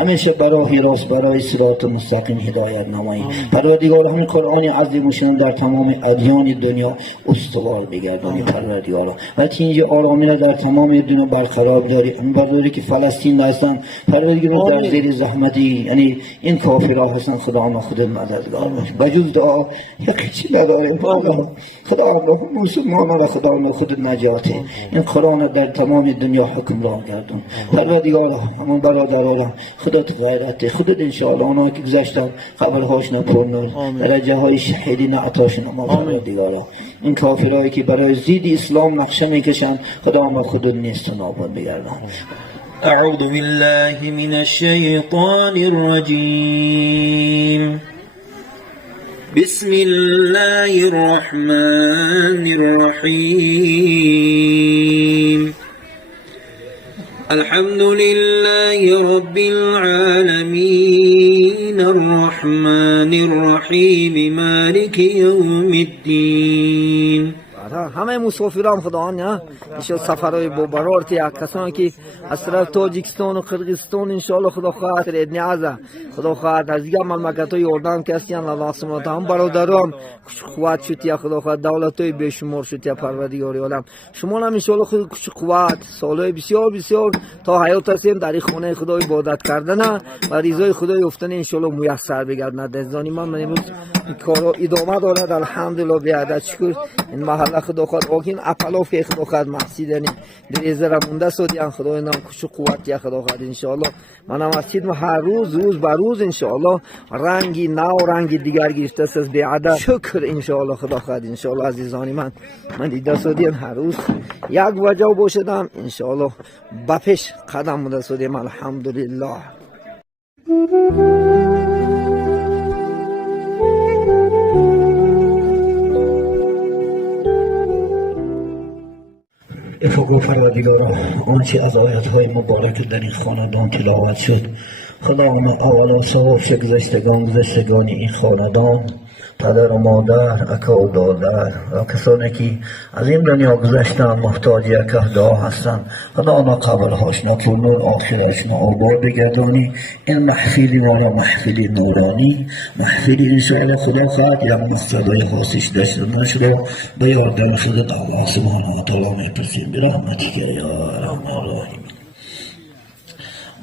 همیشه برای راست، برای صراط مستقیم هدایت نمایی. پروردگار همین قرآن عظیم و شان در تمام ادیان دنیا استوار بگردانی پروردگار، و اینجا آرامی را در تمام دنیا برقرار داری. برداری که فلسطین هستن پروردگار در زیر زحمتی، یعنی این کافرها هستن، خدا ما خودت مددگار باش. بجز دعا یک چی نداره خدا الله مسلمان و خدا ما خودت نجاته. این قرآن در تمام دنیا حکمران گردون پروردگار. همون برادران خدا تو غیرت خودت انشاءالله اونها که گذشتن قبرهاش نپرنور، درجه های شهیدی نعتاشون ما پروردگار. این کافرهایی که برای زید اسلام نقشه میکشن خدا ما خودت نیست و نابود بگردن. اعوذ بالله من الشیطان الرجیم. بسم الله الرحمن الرحیم. الحمد لله رب العالمين الرحمن الرحیم مالک یوم الدین. همه مسافران خدا نه ایشون سفرهای ببرارتی کسانی که از طرف تاجیکستان و قرقیزستان ان شاء الله خدا خاطر ادنی عزا خدا خاطر از دیگه مملکت‌های اردن کسیان الله سبحانه هم برادران قوت شدی خدا خاطر دولت‌های بیشمار شدی پروردگار عالم شما هم ان شاء الله خود قوت سالهای بسیار بسیار تا حیات هستیم در خانه خدا عبادت کردن و رضای خدای افتن ان شاء الله میسر بگردد. دزانی من امروز کارو ادامه دارد الحمدلله به عدد شکر. این محل خدا خواهد آگین اپلاف که خدا خواهد مسجد دریزه را مونده سودیان خدا اینام کش قوت یا خدا خواهد انشاءالله. من هم مسجد هر روز بر روز انشاءالله رنگی نو رنگی دیگر گرفته است به عدد شکر انشاءالله خدا خواهد انشاءالله. عزیزانی من دیده سودیان هر روز یک وجه باشدم انشاءالله بپش قدم مونده سودیم الحمدلله. افق و پروردگارا آنچه از آیات‌های مبارک در این خاندان تلاوت شد خدا ما اولا ثواب گذشتگان این خاندان، پدر و مادر، اکا و دادر و کسانی که از این دنیا گذشتن محتاج یک دعا هستن خدا ما قبرهاش پر نور آخرش آباد بگردانی. این محفلی والا محفلی نورانی محفلی انشاءالله خدا خواهد یک مقصدهای خاصش داشته نشد به یادم خودت الله سبحانه و تعالی میپرسیم برحمتک یا ارحم الراحمین.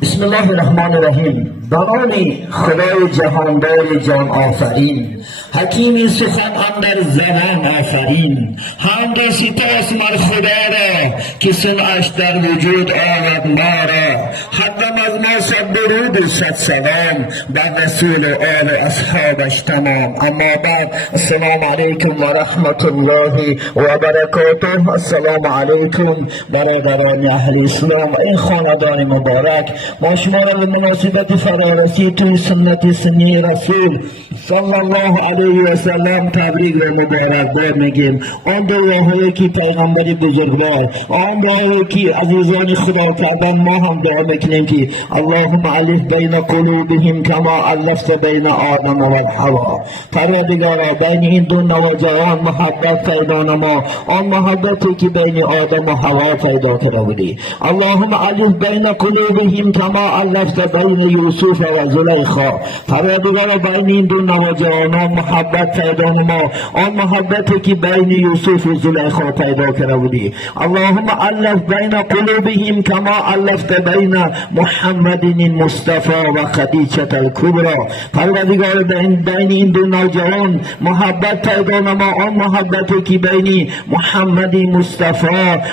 بسم الله الرحمن الرحیم. برای خدای جهاندار جان آفرین، حکیمی سخن اندر زبان آفرین. حمد و ستایش مر خدا را که صنعش در وجود آورد ما را. حدم از ما صد درود و صد سلام بر رسول و آل اصحابش تمام. اما بعد السلام علیکم و رحمت الله و برکاته. السلام علیکم برادران اهل اسلام و این خاندان مبارک. ما شما را به مناسبت فرارسی توی سنت سنی رسول صلی الله علیه و سلم تبریک و مبارکباد میگیم. آن دعاهایی که پیغمبر بزرگوار، آن دعاهایی که عزیزان خدا کردن، ما هم دعا میکنیم که اللهم الف بین قلوبهم کما الفت بین آدم و حوا. پروردگارا بین این دو نوجوان محبت پیدا نما، آن محبتی که بین آدم و حوا پیدا کرده بودی. اللهم الف بین قلوبهم کما الفت بین یوسف و زلیخا. پروردگارا بین این دو نوجوانان محبت پیدا نما، آن محبتی که بین یوسف و زلیخا پیدا کرده بودی. اللهم الف بین قلوبهم کما الفت بین محمد المصطفى و خدیجه الکبری. پروردگار بین این دو نوجوان محبت پیدا نما، آن محبتی که بین محمد مصطفی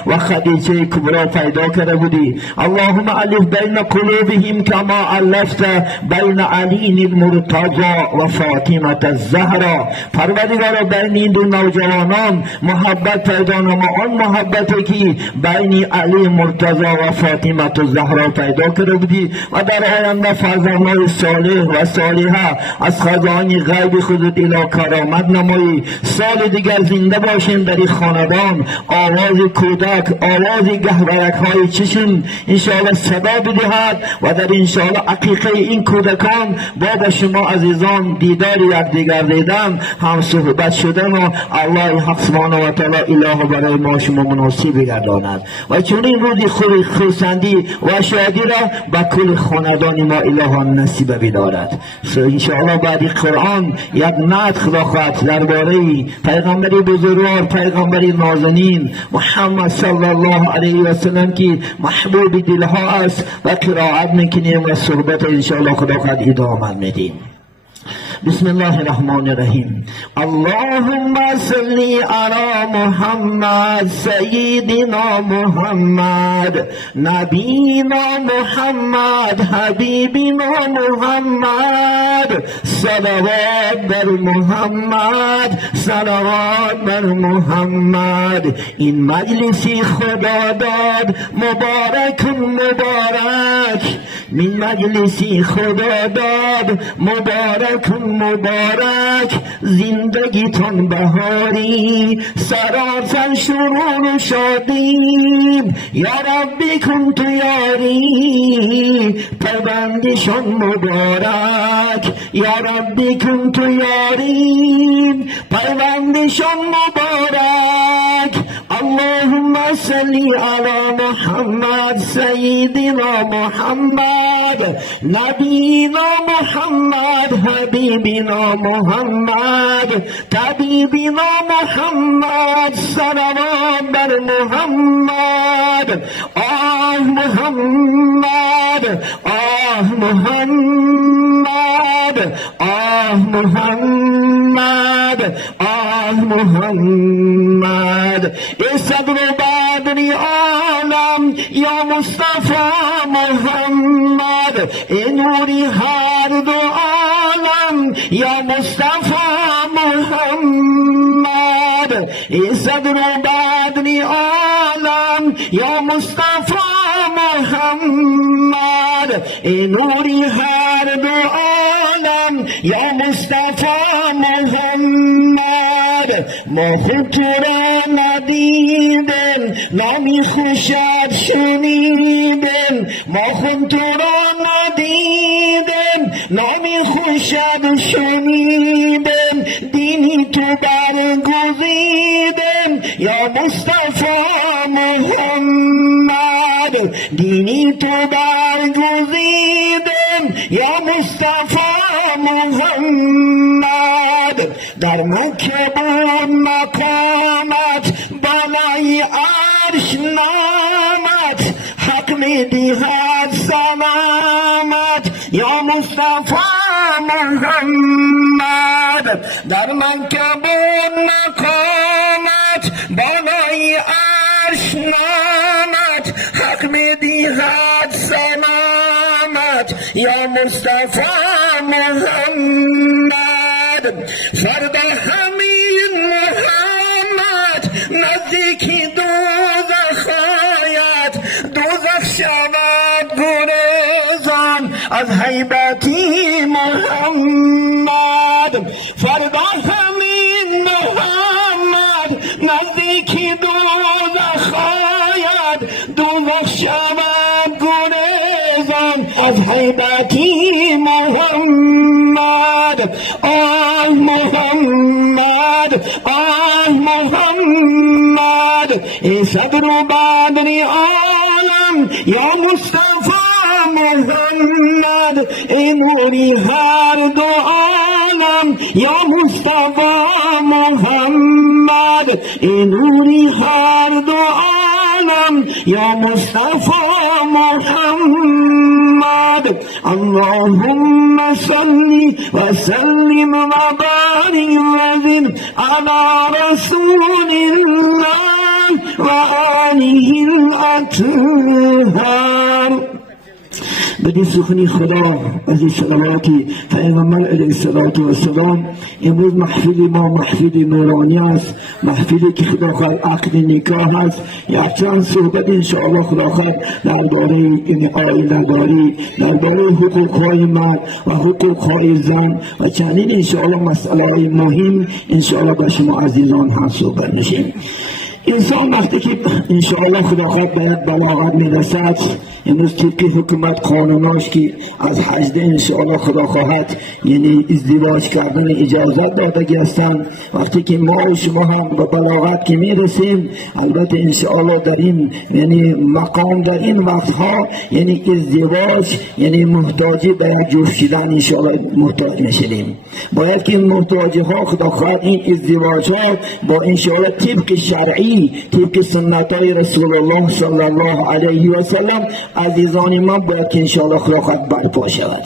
و خدیجه کبری پیدا کرده بودی. اللهم الف بین قلوبهم کما الفت بین علی المرتضی و فاطمه الزهرا. پروردگار بین این دو نوجوانان محبت پیدا نما، آن محبتی که بین علی مرتضی و فاطمه الزهرا پیدا کرده بودی و در آینده فرزندان صالح و صالحه از خزائن غیب خودت الی کرامت نمایی. سال دیگر زنده باشیم در این خاندان، آواز کودک، آواز گهورک های چشم انشاءالله صدا بدهد و در انشاءالله عقیقه این کودکان با شما عزیزان دیدار یکدیگر دیدن، هم صحبت شدن و الله حق سبحانه و تعالی اله برای ما شما مناسب گرداند و چون این روزی خورسندی و شادی را به کل خاندان ما اله نصیب بدارد. انشاءالله بعد قرآن یک نعت خدا خواهد درباره پیغمبر بزرگوار، پیغمبر نازنین محمد صلی الله علیه و سلم که محبوب دلها است و قرائت میکنیم و صحبت انشاءالله خدا خواهد ادامه میدیم. بسم الله الرحمن الرحیم. اللهم صل علی محمد سیدنا محمد نبینا محمد حبیبنا محمد صلوات بر محمد صلوات بر محمد. این مجلسی خدا داد مبارک مبارک، این مجلسی خدا داد مبارک مبارک، زندگیتان بهاری سراسر سرور و شادی، یا ربی کن تو یاری پیوندشان مبارک، یا ربی کن تو یاری پیوندشان مبارک. اللهم صل علی محمد سیدنا محمد نبینا محمد حبیبنا محمد طبیبنا محمد صلوات بر محمد. آه محمد آه محمد آه محمد آه محمد. ای صدر بدری عالم یا مصطفی محمد، ای نوری هر دو عالم یا مصطفی محمد، ای صدر بدری عالم یا مصطفی محمد، ای نوری هر دو عالم یا مصطفی محمد. ما خود تو را ندیدیم نامی خوشت شنیدیم، ما خود تو را ندیدیم نامی خوشت شنیدیم، دینی تو برگزیدیم یا مصطفی محمد، دینی تو برگزیدیم یا مصطفی محمد. در مکه بود مقامت بالای عرش نامت، حق می دهد سلامت یا مصطفی محمد. در مکه بود مقامت بالای عرش نامت، حق می دهد سلامت یا مصطفی محمد. فردا همین محمد نزدیکی دوزخ آید، دوزخ شود گریزان از هیبتی محمد. فردا همین محمد نزدیکی دوزخ آید، دوزخ شود گریزان از هیبتی محمد. آه محمد آه محمد، ای صدر و بدری عالم یا مصطفی محمد، ای نوری هر دو عالم یا مصطفی محمد، ای نوری هر دو عالم یا مصطفی محمد. اللهم صل وسلم وبارك وزد على رسول الله وآله الأطهار. بدین سخنی خدا از این صلواتی پیغمبر علیه السلام. امروز محفل ما محفل نورانی است، محفلی که خدا خواهد عقد نکاح است. یک چند صحبت انشاءالله خدا خواهد درباره این آیله داری، درباره حقوقهای مرد و حقوقهای زن و چندین انشاءالله مسئله مهم انشاءالله به شما عزیزان هم صحبت میشیم. انسان وقتی که انشاءالله خدا خواهد باید بلاغت میرسد، امروز که حکومت قانوناش که از 18 انشاءالله خدا خواهد یعنی ازدواج کردن اجازت داده هستند، وقتی که ما و شما هم به بلاغت که میرسیم البته انشاءالله در این یعنی مقام در این وقتها یعنی ازدواج یعنی محتاجی به یک جفت شدن انشاءالله محتاج میشیم. باید که این محتاجی ها خدا خواهد این ازدواج ها با انشاءالله طبق شرعی طبق سنت های رسول الله صلی الله علیه و سلم عزیزان من باید که انشاءالله خدا خواهد برپا شود.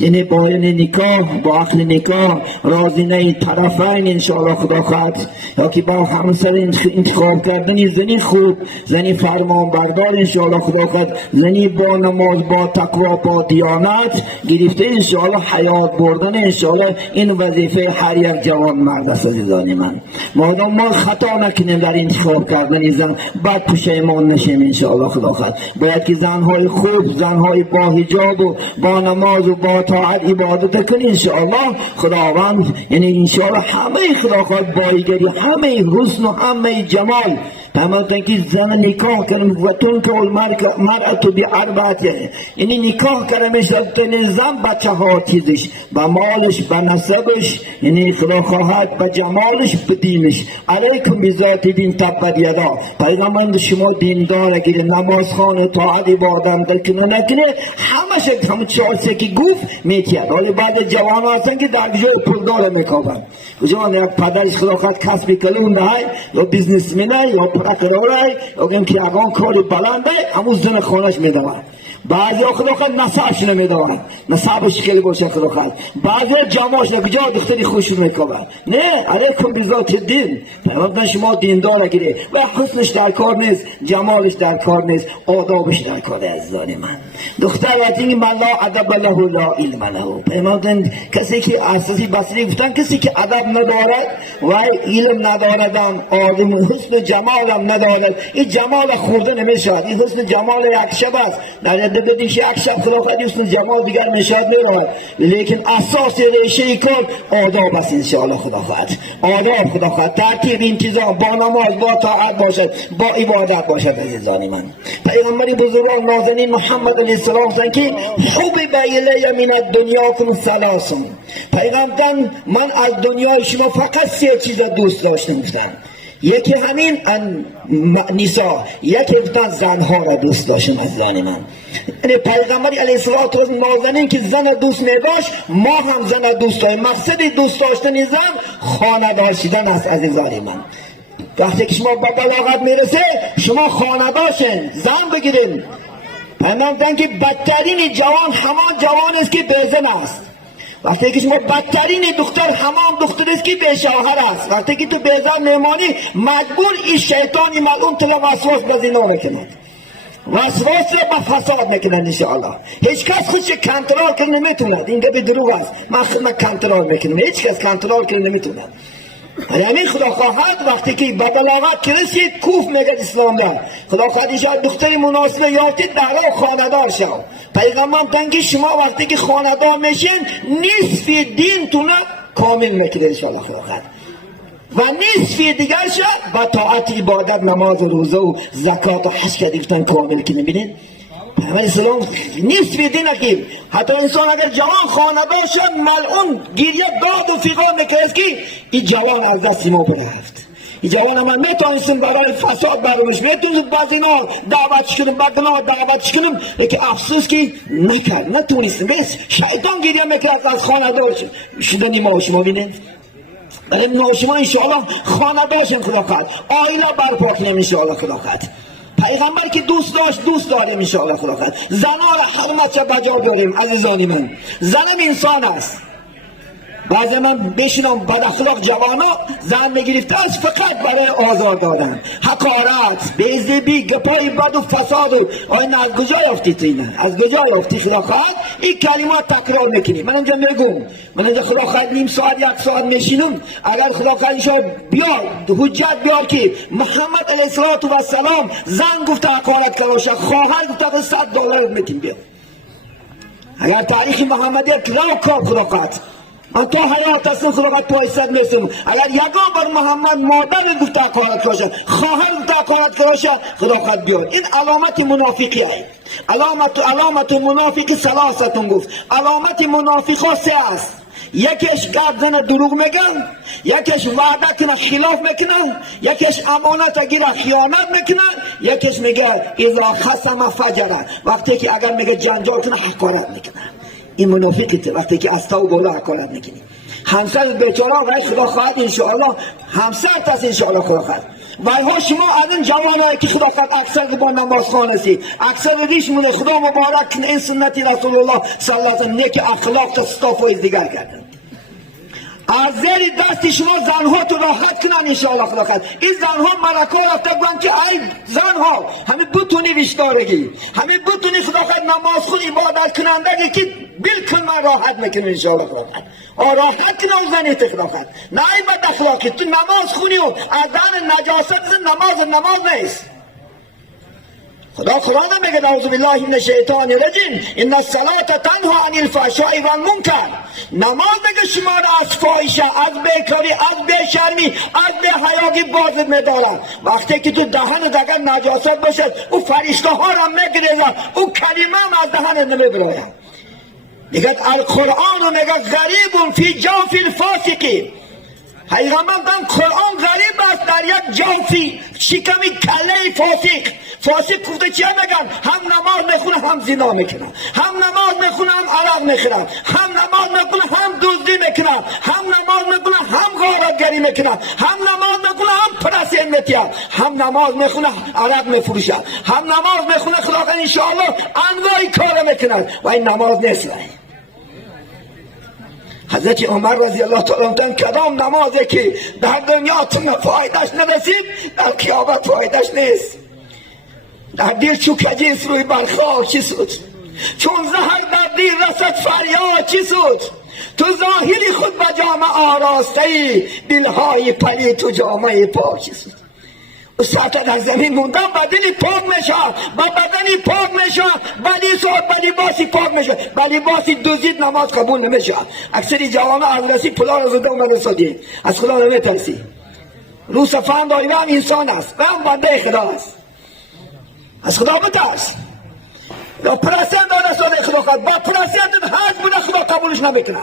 یعنی با نکاح با عقل نکاح رازینه طرفین انشاءالله خدا خواهد یا که با همسر انتخاب کردن زنی خوب زنی فرمان بردار انشاءالله خدا خواهد زنی با نماز با تقوا با دیانت گرفته انشاءالله حیات بردن انشاءالله این وظیفه هر یک جوان مرد است عزیزان من. مادام ما خطا نکنیم در انتخاب کردن زن بعد پشیمان نشیم انشاءالله خدا خواهد. باید که زنهای خوب زنهای با حجاب و با نماز و با طاعت عبادت کنی انشاءالله خداوند یعنی انشاءالله همه خدا خواهد بایگری همه حسن و همه جمال تمام که زن نکاح کنیم و تون که المرأة بأربعة یعنی نکاح کنیم انشاءالله زن بچه ها چیزش به مالش به نسبش یعنی خدا خواهد به جمالش به دینش. علیکم بذات دین تبت یدا. پیغمبر شما دیندار اگر نماز خانه طاعت عبادت نکنه همش هم چارسه که گفت میتید. ولی بعد جوان هستن که در جای پولدار میکابن جوان یک پدرش خدا خواهد کسب کلون دهی یا بیزنسمنه یا پرکراره یا که اگان کاری بلنده همون زن خانش میدوند. بعضی خدا خواهد نصابش نمیدوند نصابش کلی باشه خدا خواهد. بعضی جامعش نکجا دختری خوش میکابن. نه علیکم بذات دین. پیغمبر شما دیندار اگره و حسنش در کار نیست جمالش در کار نیست آدابش در کار عزیزان من. دختر یتیم من لا ادب له لا علم له. پیغمبر کسی که اساسی بصری گفتن کسی که ادب ندارد و علم ندارد آدم حسن و جمال هم ندارد این جمال خورده نمیشود. این حسن جمال یک شب است در بدیش یک شب خدا خواهد حسن جمال دیگر نشاد میرود لیکن اساس ریشه کار آداب است انشاءالله خدا خواهد. آداب خدا خواهد ترتیب این چیزا با نماز با طاعت باشد با عبادت باشد عزیزان من. پیغمبر بزرگوار نازنین محمد علیه السلام گفتن که حبب الی من الدنیاکم ثلاث. پیغمبر من از دنیای شما فقط سه چیز دوست داشتم گفتن. یکی همین نساء یکی گفتن زنها را دوست داشتم عزیزان من. یعنی پیغمبر علیه السلام نازنین که زن دوست می‌داشت ما هم زن دوست داریم. مقصد دوست داشتن زن خانه‌دار شدن است عزیزان من. وقتی که شما با بلاغت میرسه شما خانه‌دارشین زن بگیرین. پیغمبر که بدترین جوان همان جوان است که بی‌زن است. وقتی که شما بدترین دختر همان دختر است که به شوهر است. وقتی که تو بیزن میمانی مجبور این شیطانی ملعون تو وسواس به زنا میکند وسواس را به فساد میکنند انشاءالله. هیچ کس خودش کنترل کنه نمیتوند. این به دروغ است. من کنترل میکنم هیچ کس کنترل کنه نمیتوند. همین خدا خواهد وقتی که به بلاغت رسید کوف میگه اسلام دار خدا خواهد ایشان دختر مناسب یافتید در خانه‌دار شو. پیغمبر تنگی شما وقتی که خانه‌دار میشین نصف دینتون کامل میکنه انشاءالله خدا خواهد و نصف دیگر شد با طاعت عبادت نماز و روزه و زکات و حج کردن کامل کنه. ببینید پیغمبر اسلام نصف دین اکیم حتی انسان اگر جوان خانه‌دار شد ملعون گریه داد و فیغان میکنه که این جوان از دست ما برفت. این جوان من میتونستم برای فساد برامش میتونستم باز اینا دعوتش کنم با گناه دعوتش کنم لیکن افسوس که نکرد نتونستم. بس شیطان گریه میکرد از خانه‌دار شدن ما. شما بینید برای ما شما انشاءالله خانه‌دارشیم خدا خواهد آیله برپا کنیم انشاءالله خدا خواهد. پیغمبر که دوست داشت دوست داریم انشاءالله خدا خواهد. زنها را حرمت را بجا بیاریم عزیزان من. زنم انسان است. بعضی من بشینم بد اخلاق جوانا زن میگرفته است فقط برای آزار دادن حقارت بیزدی گپای بد و فساد و آین از کجا یافتی تو اینه از کجا یافتی خدا خواهد. این کلمات تکرار میکنی. من اینجا میگم من اینجا خدا خواهد نیم ساعت یک ساعت میشینم اگر خدا خواهد ایشان بیار حجت بیار که محمد علیه السلام زن گفته حقارت کلاشه خواهر گفته $100 میتیم بیار. اگر تاریخ محمدی کلا کار خدا خواهد من تا حیات هستم خداوند پایستد میسم. اگر یگان بر محمد مادر گفته حقارت کراشه، خواهر گفته حقارت کراشه، خداوند بیار. این علامت منافقی است. علامت منافقی ثلاثتون گفت. علامت منافقا سه است. یکیش گرد زن دروغ میگن، یکیش وعده کنه خلاف میکنن، یکیش امانت گیره خیانت میکنن، یکیش میگه اذا خصم فجره، وقتی که اگر میگه جنجال کنه حقارت میکنه. این منافقیه. وقتی که از تو بالا حقارت میکنی. همسر بیچاره و خدا خواهد انشاءالله همسر تست انشاءالله خدا خواهد. وای ها شما از این جوانایی که خدا خواهد اکثر با نماز خوان هستید، اکثر ریش مونه خدا مبارک کن این سنتی رسول الله صلی الله علیه و نیک اخلاق تا استافای دیگر کردن. از زیر دست شما زنها تو راحت کنن انشاءالله خدا خواهد. این زنها ملکا رفته بگن که ای زنها همه بتونی ریشدارگی، همه بتونی خدا خواهد نماز خون عبادت کنندگی که بالکل من راحت میکنم انشاءالله خدا خواهد. راحت کنم زنیت خدا خواهد. نه ای بد اخلاقی تو نماز خونی و از دهن نجاست نماز نیست. خدا قرآن میگه اعوذ بالله من الشیطان الرجیم ان الصلاة تنهی عن الفحشاء والمنکر. نماز میگه شما را از فاحشه، از بیکاری، از بیشرمی، از بی‌حیایی باز می‌داره. وقتی که تو دهن اگر نجاست باشه او فرشته ها را میگیره، او کلمه هم از دهن نمیبره. میگه القرآن میگه غریب فی جوف الفاسق. پیغمبر دم قرآن غریب است در یک جوفی شکمی کله فاسق گفته چیه میگن؟ هم نماز میخونه هم زنا میکنه، هم نماز میخونه هم عرق میخوره، هم نماز میخونه هم دزدی میکنه، هم نماز میخونه هم غارتگری میکنه، هم نماز میخونه هم پرسین میتیه، هم نماز میخونه عرق میفروشه، هم نماز میخونه خدا ان شاء الله انواعی کار میکنه و این نماز نیست. حضرت عمر رضی الله تعالی عنه کدام نمازی که در دنیا تون فایدهش نرسید در قیامت فایدهش نیست. در دیر چو کجیس روی برخار چی سود؟ چون زهر در دیر رسد فریاد چی سود؟ تو ظاهری خود به جامه آراسته ای، دلهای پلی تو جامه پاک چی سود؟ او ساعت در زمین موندن بدنی پاک میشه، با بدنی پاک میشه، با لباسی پاک میشه، با لباسی دوزید نماز قبول نمیشه. اکثری جوانه از رسی پلا رو زده اومده سادی از خدا نمیترسی. رو صفحه داری و هم انسان است و هم بنده خدا است. از خدا بترس. یا پرسند داره ساده خدا خواهد، با پرسند حج بوده خدا قبولش نمیکنه.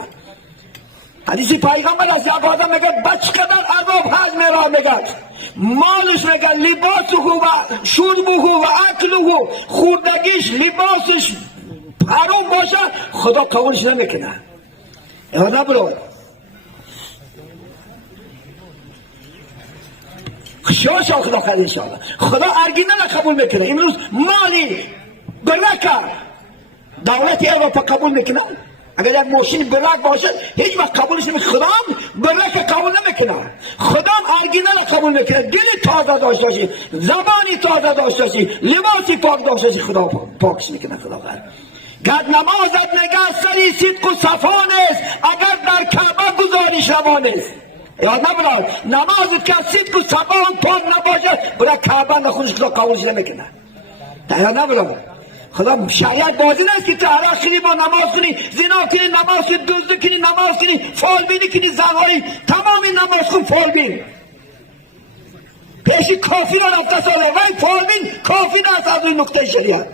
حدیثی پیغمبر از یک آدم میگه بچقدر عذاب حج میرا میگه مالش میگه لباسو و شربو و اکلو خوردگیش لباسش حرام باشه خدا قبولش نمیکنه. یا نبرو شوشا خدا خواهد انشاءالله خدا ارگینه قبول میکنه. امروز مالی برکه دولت اروپا قبول میکنه. اگر یک ماشین برک باشه هیچ وقت قبولش نمیکنه. خدا هم برک قبول نمیکنه. خدا هم ارگینه را قبول میکنه. دلی تازه داشته باشی، زبانی تازه داشته باشی، لباسی پاک داشته باشی خدا پاکش میکنه. خدا خواهد گر نمازت نگه سری صدق و صفا نیست، اگر در کعبه گزارش روا نیست. یاد نبرد نمازت که صدق و صفا و پاک نباشه برای کعبه نخونش خدا قبولش نمیکنه. یاد نبرد خدا شریعت بازی نیست که تو عرق کنی با نماز کنی، زنا کنی نماز کنی، دزدی کنی نماز کنی، فال بینی کنی، زنهایی تمامی نماز کن فال بین. پیشی کافی را رفته ساله وی فال بین کافی نیست از این نکته شریعت.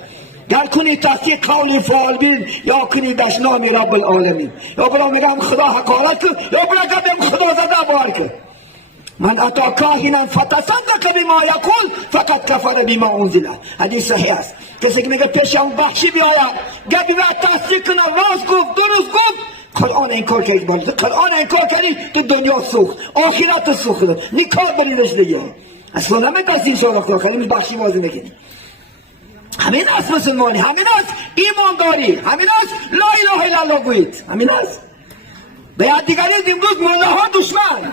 گر کنی تصدیق قول فال بین یا کنی دشنام رب العالمین، یا برا میگم خدا حقارت کن یا برا بگم خدا زده بار کن. من اتا کاهنا فتصدق بما یقول فقط کفر بما انزل. حدیث صحیح است. کسی که میگه پیشم بخشی بیاید گبی و تصدیق کنه راست گفت درست گفت قرآن این کار کرد باید قرآن این کار کردی تو دنیا سوخت آخرت سوخت نکار بریدش دیگه اصلا نمیترسی انشاءالله خدا خیلی بخشی بازی میکنی. همین است مسلمانی، همین است ایمانداری، همین است لا اله الا الله گوید، همین است. به یاد دیگری امروز مولاها دشمن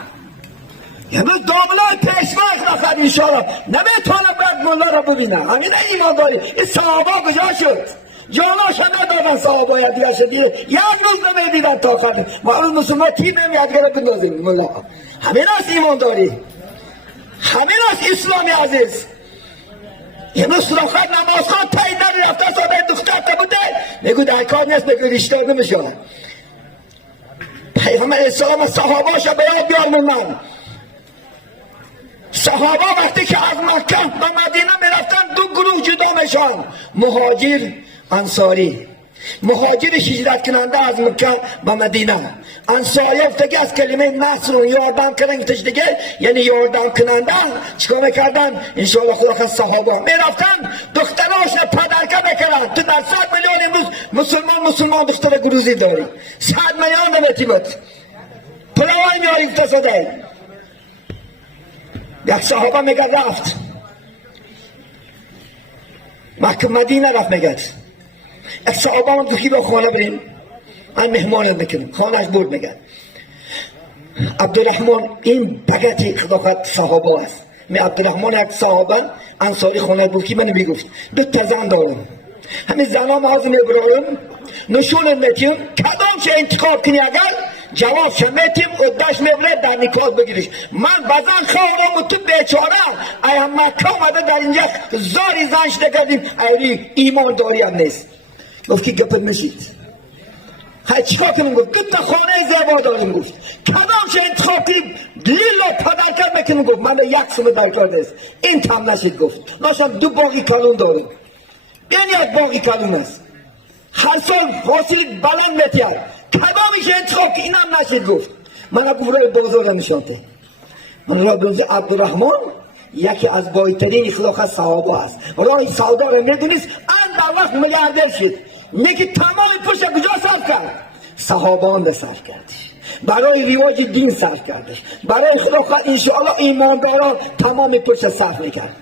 امروز دامنای پیشمک رفت انشاءالله نمیتونه بعد مولا را ببینه. همین ایمانداری. این صحابه کجا شد؟ جاناش ندادن صحابه یادگر شدیه یک روز نمیدیدن تا آخر. ما اون مسلمان تیم هم یادگر بندازیم مولا. همین است ایمانداری، همین است اسلامی عزیز. امروز سراخت نمازخوان تایی در رفته صحابه دختر که بوده میگو در کار نیست میگو رشتار نمیشه. پیغمبر اسلام صحابه‌اش به یاد بیارم. من صحابه وقتی که از مکه به مدینه میرفتن دو گروه جدا میشن، مهاجر انصاری. مهاجر هجرت کننده از مکه به مدینه، انصاری افتگی از کلمه نصر و یاردن کردن دیگه یعنی یاردن کننده. چیکار میکردن؟ انشاءالله خدا صحابه میرفتن دختراش پدرکه میکردن. تو در 100 میلیون امروز مسلمان دختر گروزی داری، 100 میلیون نمیتی بود پلوای میاری اقتصادی. یک صحابه میگه رفت مکه مدینه رفت، میگه یک صحابه من دوکی با خانه بریم، من مهمانت بکنم. خانهش برد. میگه عبدالرحمن این بگتی خداقت صحابه است. می عبدالرحمن یک صحابه انصاری خانه بود که من میگفت دو تا زن دارم، همین زنها مازم میبرارم نشون میتیم کدام چه انتخاب کنی، اگر جواب شمیتیم ادش میبره در نکاح بگیرش. من بزن خواهرم و تو بیچاره ایم مکه آمده در اینجا زاری زنش نگردیم ایری ایمان داری هم نیست. گفت که گپت میشید های چیکار کنیم؟ گفت دو تا خانه زیبا داریم. گفت کدام چه انتخاب کنیم لیلا پدر کرد میکنیم. گفت من یک سوم درکار نیست این تم نشید. گفت ناشم دو باقی کلون داریم، این یک باقی کلون است، هر سال حاصل بلند میتید، کدامیش انتخاب که اینم نشید. گفت من ابو برای بازار نشانته. من را بروز عبدالرحمن یکی از بایترین اخلاق صحابه است، راه سودا را میدونست، ان در وقت میلیاردر شد. میگه تمام پشت کجا صرف کرد؟ صحابان به صرف کردش، برای رواج دین صرف کردش، برای اخلاق انشاءالله ایمانداران تمام پشت صرف میکرد.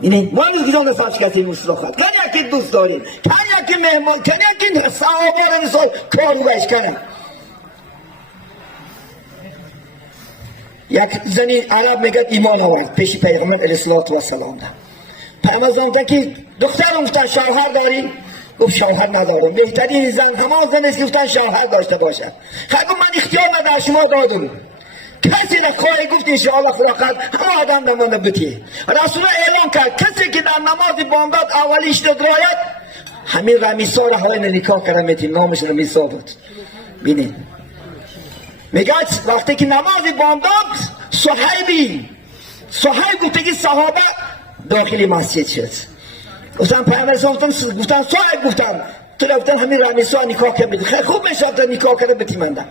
اینه ما نیز گیزان صرف کردیم مصرفت کن یکی دوست داریم، کن یکی مهمان، کن یکی صحابه را مثال کارو بش کنم. یک زنی عرب میگه ایمان آورد پیش پیغمبر علیه السلام. پیغمبر زنده که دخترم گفتن شوهر داری؟ گفت شوهر ندارم. بهترین زن همان زن است که گفتن شوهر داشته باشد. خب من اختیار ندارم شما دادم. کسی را خواهی گفت انشاءالله خدا خواهد همه آدم نمانده بتی. رسول اعلام کرد کسی که در نماز بامداد اولیش دراید همین رمیسا را های نکاح کرده میتی، نامش رمیسا بود. بینید میگه وقتی که نماز بامداد صحیب گفته که صحابه داخلی مسجد شد. گفتم پیامبر گفتم صحیب گفتم تو رفتن همین رمیسا نکاح کرد. خیلی خوب میشد نکاح کرده بتی منده.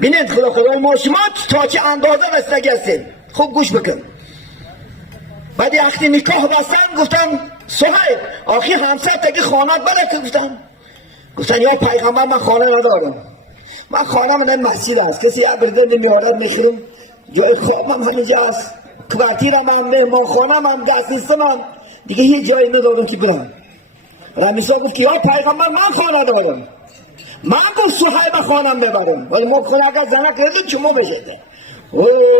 بینید خدای ما شما تا چه اندازه رسیدگی هستیم. خوب گوش بکن. بعد وقتی نکاح بستن گفتم صحیب آخی همسر تکی خانات بره که گفتن یا پیغمبر من خانه ندارم، من خانه من مسجد است، کسی برده نمیارد میخورم، جای خوابم همینجا است، کوارتیرم هم مهمان خانم هم دستیستم هم دیگه هیچ جایی ندارم که برم. رمیسا گفت که یا پیغمبر من خانه دارم، من گفت صحیب خانم ببرم، ولی ما خونه اگر زنک ردید چما بشده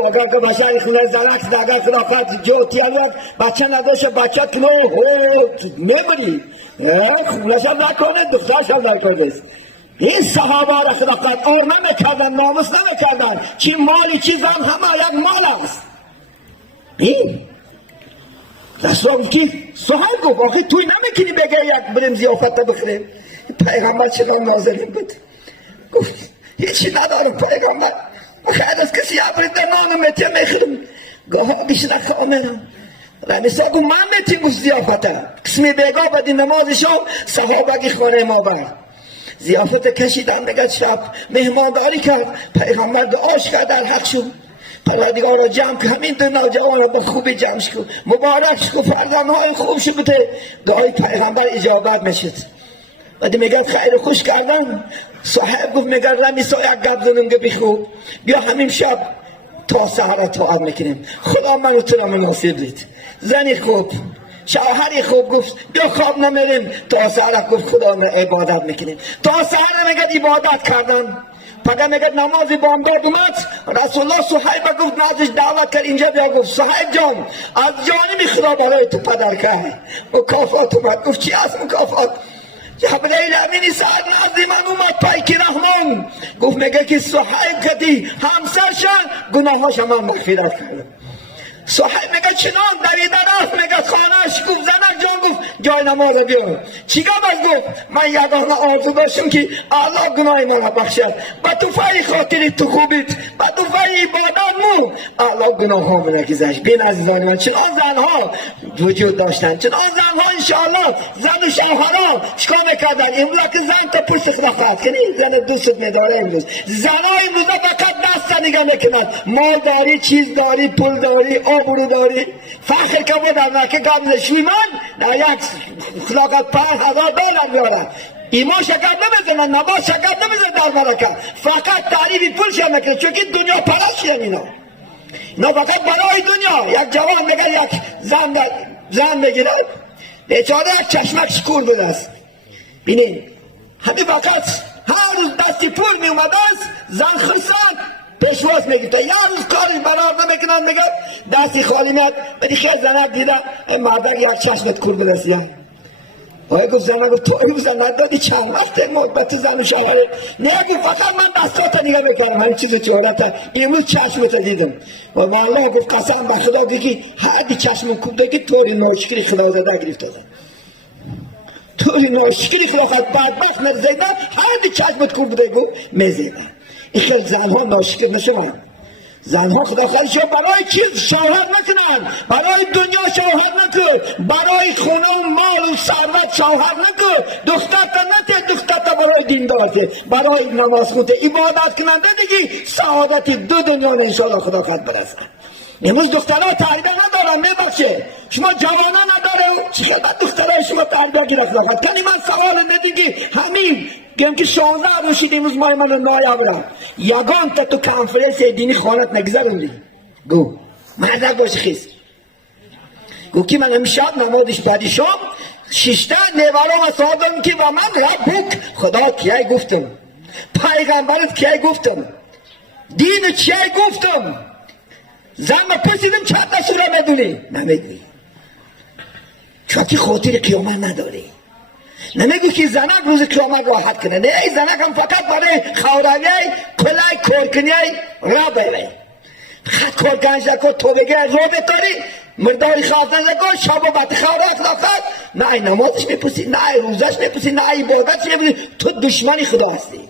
اگر که بشری خونه زنک اگر خلافت جو تیالیت بچه نداشته بچه کنو نبری خونش هم نکنه دخترش هم نکنه. این صحابه را خلافت آر نمیکردن، ناموس نمیکردن، چی مالی چی زن همه یک مال است. این رسول که صحیب گفت آخی توی نمیکنی بگه یک بریم زیافت بخوریم. پیغمبر چقدر نازنین بود. گفت هیچی ندارم پیغمبر، خیلی از کسی عبرید در نانو میتیم میخورم گاه ها بیشتر کاملم. رمیسا گفت من میتیم گفت زیافته قسمی بیگاه بدی نماز شام صحابه خانه ما بر زیافت کشیدن بگد شب مهمانداری کرد. پیغمبر دعاش کرد در حق شد پروردگار را جمع که همین دو نوجوان را با خوبی جمعش کن مبارکش کن فرزندهای خوب شد بده. دعای پیغمبر اجابت میشد. بعد میگه خیر خوش کردن. صاحب گفت میگه رمیسا یک گپ زنم که بخوب بیا همین شب تا سحر طاعت میکنیم. خدا من تو را مناسب دید. زنی خوب شوهری خوب گفت بیا خواب نمیریم تا سحر. گفت خدا من عبادت میکنیم تا سحر. میگه عبادت کردن. پدر میگه نماز بامداد اومد. رسول الله صحیب گفت نازش دعوت کرد اینجا بیا. گفت صحیب جان از جانب خدا برای تو پدر کرد مکافات اومد. گفت چی هست مکافات؟ جبرئیل امینی سعد نزدی من اومد پیک رحمان. گفت میگه که صحیب کدی همسرشن گناهاش من مغفرت کردم. صاحب میگه چنان دویده رفت، میگه خانهش گفت زنک جان گفت جای نماز بیار. چیکار گفت من یگانه آرزو داشتم که الله گناه ما را بخشد، با توفای خاطر تو خوبیت، با توفای عبادت مو الله گناه ها من گذشت. بین عزیزان من چنان زنها وجود داشتن، چنان زنها انشاءالله زن و شوهران چیکار میکردن. امروز که زن تا پشت خدا خواهد کنی زن دوست میداره. امروز زنها امروز فقط دست نگاه میکنن، مال داری، چیز داری، پول داری، آبرو داری، فخر که بود در که گامزشوی من در یک خلاقت $5,000 بیارن. ایمان شکر نمیزنن، نماز شکر نمیزنن در ملکه، فقط تعریف پول شما میکنن، چون که دنیا پرشی هم اینا فقط برای دنیا. یک جوان میگه یک زن میگیره بیچاره یک چشمک شکور بوده است. بینین همین فقط هر روز دستی پول میومده است، زن خرسان پیشواز میگیره، یه روز کارش برار نمیکنن، میگه دستی خالی میاد. بدی خیلی زنک دیده مردک یک چشمت کور بوده است. آیا گفت زنه گفت تو امروز ندادی چند وقت محبتی زن و شوهره؟ نه گفت فقط من دستات نگاه میکردم، همین چیز چهارتا امروز چشمت دیدم. و والله گفت قسم به خدا دیگه هردی چشم کوبده که طوری ناشکری خدا زده گرفته دادم، طوری ناشکری خدا خود بدبخت نزیده هردی چشمت کوبده گفت میزیده. این خیلی زنها ناشکر نشون، زنها خدا خودشو برای چیز شوهر نکنن، برای دنیا شوهر نکن، برای خونه و مال و ثروت شوهر نکن. دخترت نته، دخترت برای دیندارته، برای نماز خونده عبادت کننده دیگه سعادت دو دنیا انشاءالله خدا خود برسه. امروز دخترها تربیه ندارن، میبخشه شما جوانا نداره چقدر دخترهای شما تربیه گرفت خود کنی. من سوال ندیگی همین گم که 16 روشید امروز مای من نایابرم یگان تا تو کنفرنس دینی خانت نگذروندی. گو مردک باشه خیز گو که من امشب نمازش بعدی شام 6 نیوارم اصحابم که با من ربک خدا کیای گفتم، پیغمبرت کیای گفتم، دین کیای گفتم. زن پرسیدم چند تا سوره میدونی؟ نمیگوی، چون که خاطر قیامت نداری. نمیگو که زنک روز قیامت راحت کنه، نه زنک هم فقط برای خوراوی کلای کارکنی را بره. خط کارکنش نکن تو بگه رو بکاری مرداری خواستن نکن شب و بط خوراک نخواد، نه نمازش میپوسی، نه روزش میپوسی، نه عبادتش میپوسی. تو دشمنی خدا هستی.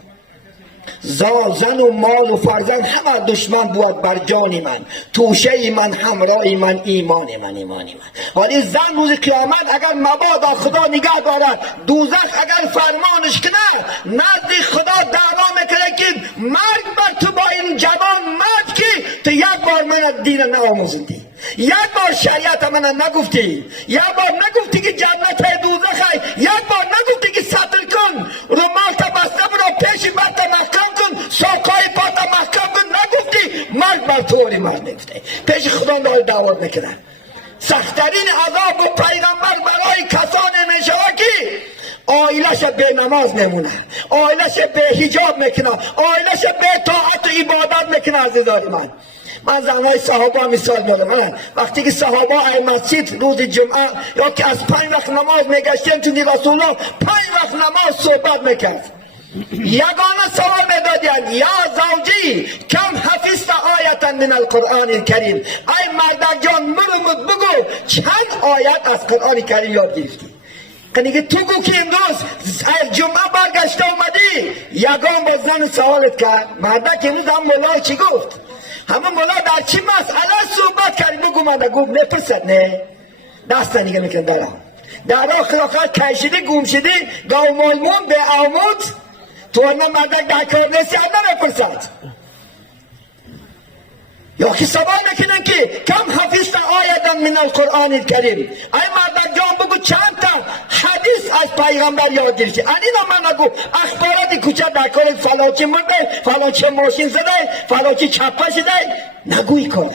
زن و مال و فرزند همه دشمن بود بر جان من، توشه من، همراه من، ایمان من. ولی زن روز قیامت اگر مبادا خدا نگاه دارد دوزخ اگر فرمانش کنه نزد خدا دعوا میکنه که مرگ بر تو با این جوان مرد که تو یک بار من دین نآموزیدی، یک بار شریعت من نگفتی، یک بار نگفتی که جنت دوزخ، یک بار نگفتی که سطر کن رومال تا بسته برو پیش بط محکم کن، ساقای پاتا محکم کن، نگفتی. مرگ بر طوری مرد نگفته، پیش خدا داره دعوت میکنه. سخترین عذاب و پیغمبر برای کسانی میشود که آیلش به نماز نمونه، آیلش به حجاب میکنه، آیلش به طاعت و عبادت میکنه. عزیزان من زنهای صحابه مثال میارم. وقتی که صحابه ای مسجد روز جمعه یا که از 5 وقت نماز میگشتن چون رسول الله 5 وقت نماز صحبت میکرد، یگانه سوال میدادن یا زوجی کم حفظت آیتا من القرآن الکریم، ای مردک جان مرمود بگو چند آیت از قرآن کریم یاد گرفتی. کنی تو گو که امروز جمعه برگشته اومدی یگان با زن سوالت کرد مردک امروز هم مولا چی گفت، همه مولا در چی مسئله صحبت کردی بگو من گفت نپرسد، نه دست نگه میکن دارم در آخرافت کشیده گم شده گاو مالمون به آمود تو اما مردک در کار نیستی هم نپرسد. یا که سوال میکنن که کم حفظت آیتا من القرآن الکریم، ای مردک جان بگو چند تا حدیث از پیغمبر یاد گرفتی. اینو من نگو اخبارات کوچه در کار فلاچه مرده، فلاچه ماشین زده، فلاچه چپه شده، نگوی کنه.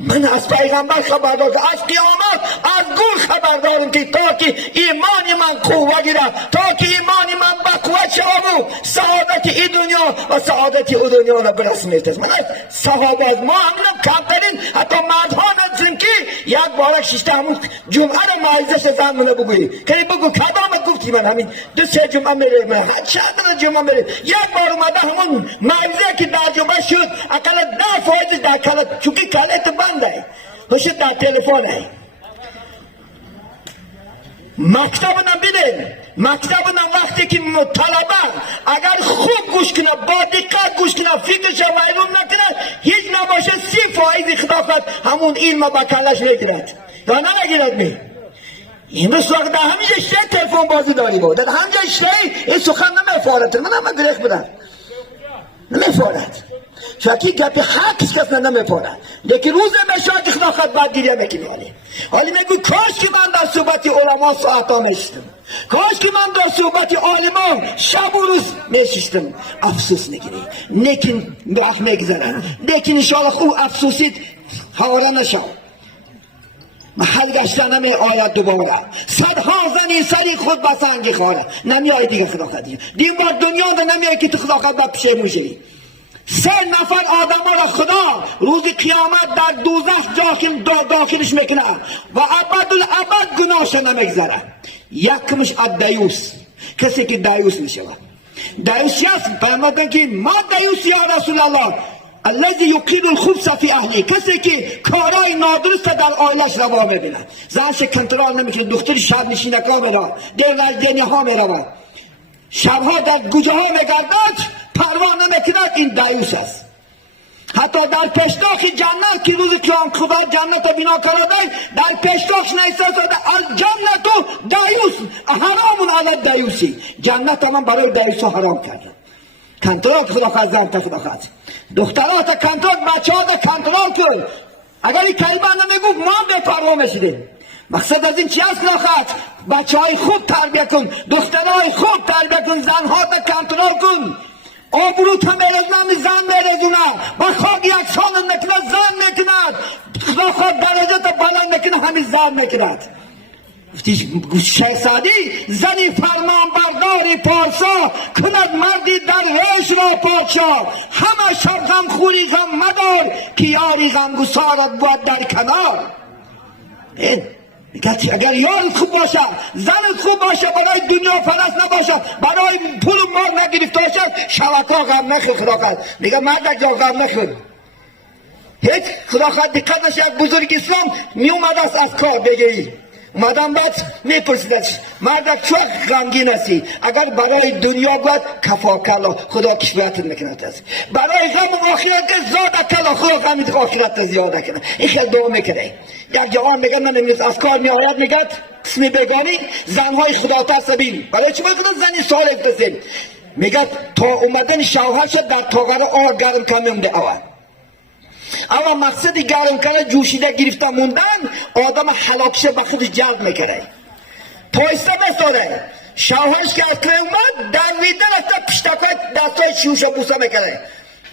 من از پیغمبر خبردار، از قیامت از گل خبردارم که تا که ایمان من قوه گیره، تا که ایمان من بقوت شوم سعادت این دنیا و سعادت او دنیا را برسونید. من از صحابه از ما همینم کمترین حتی مردها ندارن که یک بارک 6 همون جمعه را معایزش زن منه بگویی که بگو کدامت گفتی من همین 2-3 جمعه میره، من چند جمعه میره، یک بار اومده همون معایزه که در جمعه شد اقل 10% در کلت چونکه کلت بنده هشت در تلفنه مکتبنا ببین مکتبنا وقتی که طلبه اگر خوب گوش کنه با دقت گوش کنه فکرش ویرون نکنه هیچ نباشه 30% خداوند همون علم با کلش میگیرد یا نه نگیرد می امروز وقت در همینجا شده تلفن بازی داری بود در همینجا شده این سخن نمیفارد من هم گریخ بدم نمیفارد چاکی گپی حق کس نمیفارد لیکن روز بشاد خداوند بعد گریه میکنی حالی میگوی کاش که من در صحبت علما ساعتا میشتم کاش که من در صحبت علما شب و روز میشتم افسوس نگیری لیکن وقت میگذره لیکن انشاءالله او افسوسید حوالا نشو محل گشته نمی آید دوباره صدها زنی سری خود بسنگی خواهد نمی آید دیگه خدا خدیه دیم بار دنیا ده نمی آید که تو خدا خد بپشه شوی 3 نفر آدم را خدا روز قیامت در دوزخ داخلش میکنه و ابد گناهش نمیگذره یکمش الدیوس کسی که دیوس میشه دیوس هست فرمودن که ما دیوس یا رسول الله الذي يقيل الخبث في اهله کسی که کارای نادرست در آیلش روا میبینه زنش کنترل نمیکنه دختر شب نشینکا میره دل ها میره شبها در گوجه ها میگردد پروا نمیکند این دیوس است حتی در پشتاخ جنت که روز قیامت خدا جنت رو بنا کرده در پشتاخش نوشته الجنت دیوس حرام علی دیوسی جنت هم برای دیوس حرام کرده کنترل خدا خواهد زن خدا خواهد دخترات کنترل بچه ها کنترل کن اگر این کلمه نمیگو ما به پروا میشیدیم مقصد از این چی هست خواهد بچه های خوب تربیه کن دخترهای خوب تربیه کن زن ها کنترل کن آبروت هم برزنم زن برزونه و خواب یک سال نکند زن نکند خدا خواب درجه تا بلند نکنه همین زن نکند شیخ سعدی زنی فرمان برداری پارسا کند مردی درویش را پادشاه همه شب غم خوری غم مدار که یاری غم گسارت بود در کنار اگر یارت خوب باشه زنت خوب باشه برای دنیا پرست نباشه برای پول مال نگرفته باشه شبکا غم نخور خدا خواهد میگه مردک جا غم نخور هیچ خدا خواهد دقت نشه یک بزرگ اسلام می اومده است از کار بگیری اومدم بعد میپرسیدش مردک چو غمگین هستی اگر برای دنیا بود کفا کلا خدا کشورت میکند است برای غم آخرت زاد کلا خدا غم آخرت زیاده کنه این خیلی دعا میکنه یک جوان میگه من امروز از کار میآید میگه قسم بگانی زنهای خدا ترسبین برای چی باید زنی سال افتسیم میگه تا اومدن شوهرش در تاغر آر گرم کننده آور اما مقصد گرم کنه جوشیده گرفته موندن آدم حلاکشه به خودش جلب میکنه پایسته بساره شوهرش که از کنه اومد دویدن از پشتاکت دستای شوشا بوسه میکنه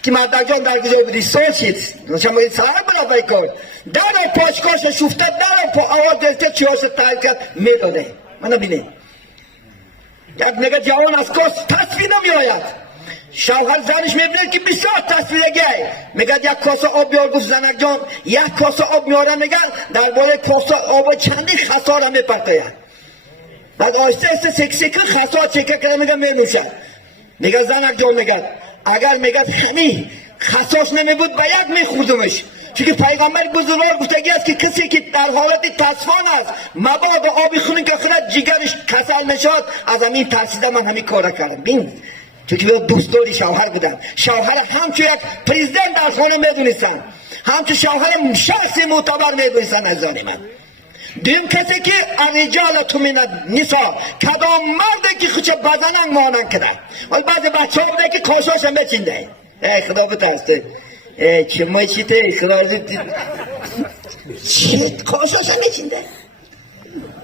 که مردک جان در گذاری بودی سال شید شما این سهر بلا بایکن در پاشکاش شوفته در پا آواز دلته چیاش تایید کرد میداده منو بینه یک نگه جوان از کاس تصویر نمیاید شوهر زنش میبینه که بسیار تصویرگه میگه یک کاسه آب بیار گفت زنک جان یک کاسه آب میارم میگه در باید کاسه آب چندی خسار هم میپرته بعد آسته آسته سکسیکن خسار چکه کرده میگه مینوشه میگه زنک جان میگه اگر میگه همین خساش نمیبود به یک میخوردمش چون که پیغمبر بزرگوار گفتگی است که کسی که در حالت تصفان است مبادا آبی خونین که خورد جگرش کسل نشاد از همین ترسیده من همین کار کردم بین چون که دوستداری شوهر بودم شوهر همچو یک پریزیدنت در خانه میدونستن همچو شوهر شخص معتبر میدونستن از آن من دیم کسی که الرجال من النساء کدام مرده که خوش بدننگ مانند کده ولی بعض بچه ها بوده که کاشاش هم بچینده ای خدا بترسته ای چه مای چیته خدا چی کاشاش هم بچینده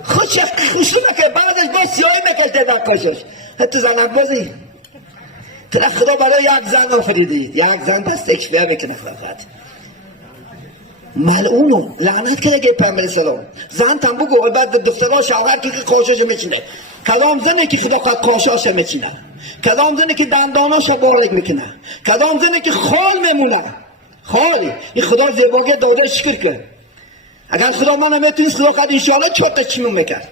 خوش خوشو نکه بعدش با سیاهی میکشته در کاشاش حتی زنک بازی تو خدا برای یک زن آفریدی یک زن دست اکشبه میکنه خدا ملعونو لعنت کرده پیامبر سلام زن تن بگو بعد دخترها شوهر که کاشاش میچینه کدام زنی که خدا قد کاشاش میچینه کدام زنی که دنداناش بارک میکنه کدام زنی که خال میمونه خالی این خدا زیباگی داده شکر کرد اگر خدا من میتونست خدا قد انشاءالله چوکش چیمون میکرد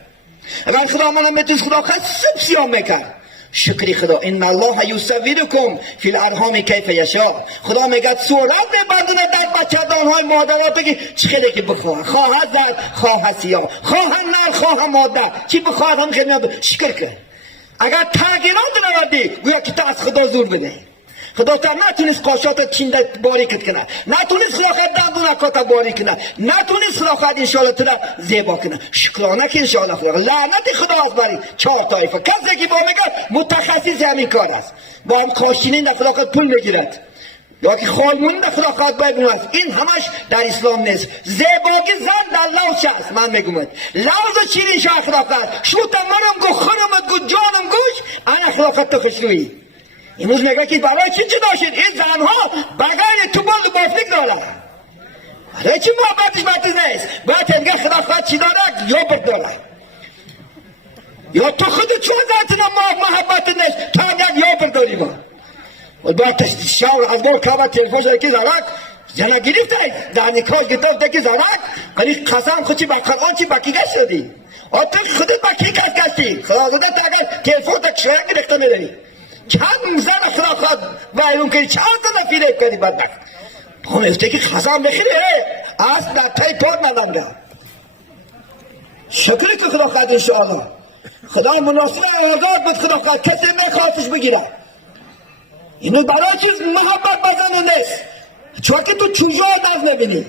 اگر خدا من میتونست خدا قد سب سیام میکرد شکری خدا ان الله یصورکم فی الارحام کیف یشاء. خدا میگه صورت میبندونه در بچه‌دان‌های مادرها. بگی چه خیلی که بخواه، خواه زرد خواه سیاه، خواه نر خواه ماده، چی بخواد هم خیلی شکر کن. اگر تغییرات نوردی گویا که تو از خدا زور بده. خدا تا نتونست قاشات چینده باریکت کنه، نتونست خدا خود دندونکات باری کنه، نتونست خدا خود انشاءالله تو را زیبا کنه. شکرانه که انشاءالله خدا لعنت خدا از بری 4 طایفه. کسی که با میگه متخصص همین کار است، با هم کاشتینین در خدا خود پول میگیرد یا که خالمونین در خدا خود باید است. این همش در اسلام نیست. زیباگی زن در لوش است. من میگم لوز چیرین شاه خدا خود شوتا منم گو خرمت گو جانم گوش انا خدا خود تو خوشرویی. امروز میگه که برای چی جدا شد؟ این زنها بغیر تو بند بافلیک داره. برای چی محبتش بطیز نیست؟ باید میگه خدا خواهد چی داره؟ یا برد داره. یا تو خود چون ذاتنا محبت نیست تو هم یک یا برد داری با. و باید شاور از بار کابت تلفون شده که زرک جنا گرفته در نکاح گرفته که زرک ولی قسم خود چی با قرآن چی باکی گشت شدی. تو خودت باکی گشتی. خدا زده تا اگر تلفون تا کشوه گرفته میداری. چند زن خدا خواهد بایرون کنی، چند زن فیلیب کنی بدبخت. خون افته که خزان بخیره از در تای پاد ندنده. شکری که خدا خواهد انشاءالله خدا مناسب آزاد بود. خدا خواهد کسی میخواستش بگیره. اینو برای چیز محبت بزنه نیست، چون که تو چوجا ناز نبینی.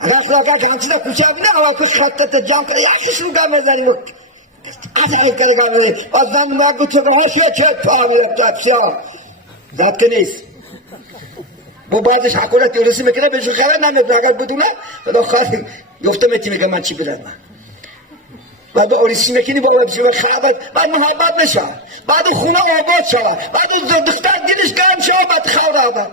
اگر خدا خواهد که همچیزا کوچه بینه اول کش خطت جمع کنه یکیش رو گم بزنیم از این کاری کنیم از زن مگو تو هاشی چه پا میرفت افشا زد که نیست. با بعضش حکولت یورسی میکنه بهشون خبر نمیده. اگر بدونه خدا خواهد گفته میتی میگه من چی بدم. بعد اوریسی میکنی با بشه خبر بعد محبت نشه، بعد خونه آباد شود، بعد دختر دلش گرم شود، بعد خور آباد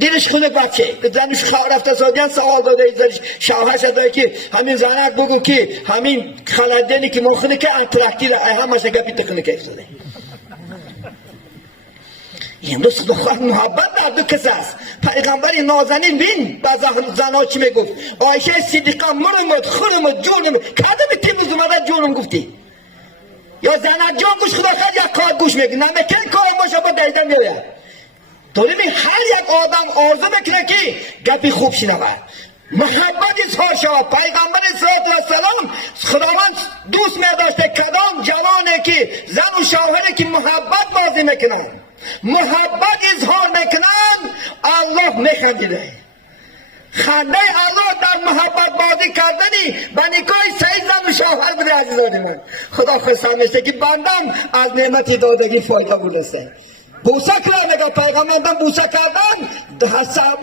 دلش خونه بچه زنش خور رفته سادیان سوال داده زنش شوهرش داره که همین زنک بگو که همین خلدنی که مخونه که انترکتی را همه گپی تخونه که افتاده. امروز خدا محبت در دو کس است. پیغمبر نازنین بین با زنها چی میگفت؟ عایشه صدیقه مرمت خورمت جونم کدام تیموز اومده جونم گفتی یا زنک جان گوش خدا خواهد یک کار گوش میگه نمیکن کار باشه با دیده میوید. طوری هر یک آدم آرزو میکنه که گپی خوب شنود، محبت اظهار شود. پیغمبر صلی الله علیه و سلام خداوند دوست می‌داشته کدام جوانی که زن و شوهری که محبت بازی میکنن، محبت اظهار میکنن، الله میخندیده. خنده الله در محبت بازی کردنی به نکاح صحیح زن و شوهر بوده. عزیزان من خدا خواستم میشه که بندم از نعمت دادگی فایده بودسته. بوسه کرد میگه پیغمبر بوسه کردن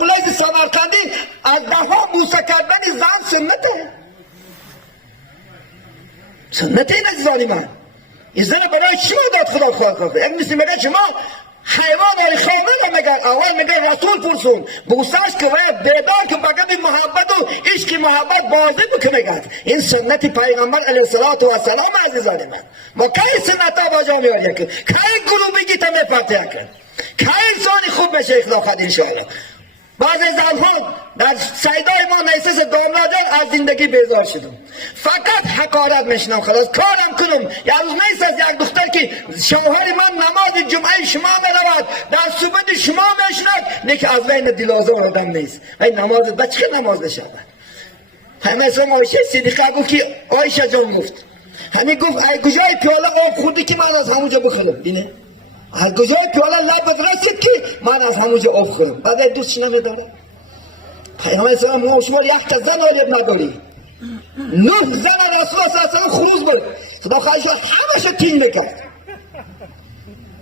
بلای سمرقندی از دهها بوسه کردن زن سنته. سنته این عزیزانی من این زن برای شما داد خدا خواهد. یک مثل میگه شما حیوان های خانه رو میگن اول میگه رسول پرسون بوسهش که باید بیدار که بگه محبت و عشق محبت بازی بکنه. این سنت پیغمبر علیه السلام عزیزان من. ما که سنت ها باجا میاری کن که گروبگی تا میپرته کن که انسانی خوب بشه خدا خواهد انشاءالله. بعض زنها در سیدای ما نیسیس دامناجان از زندگی بیزار شدم، فقط حقارت میشنم خلاص کارم کنم. یه روز نیست از یک دختر که شوهر من نماز جمعه شما میرود در صبح شما میشند نیک از بین دلازم آدم نیست و نماز بچه نماز نشود. همه سم عایشه صدیقه گفت که عایشه جان گفت همین گفت ای کجای پیاله آب خوردی که من از همونجا بخورم. بینه از کجای پیاله لبت رسید که من از همونجا آب خورم. بعد دوستش نمیداره. پیغمبر اسلام ما شما یک تا زن آلیب نداری. 9 زن رسول الله صلی الله علیه و خروز برد. خدا خواهیش همش تین میکرد.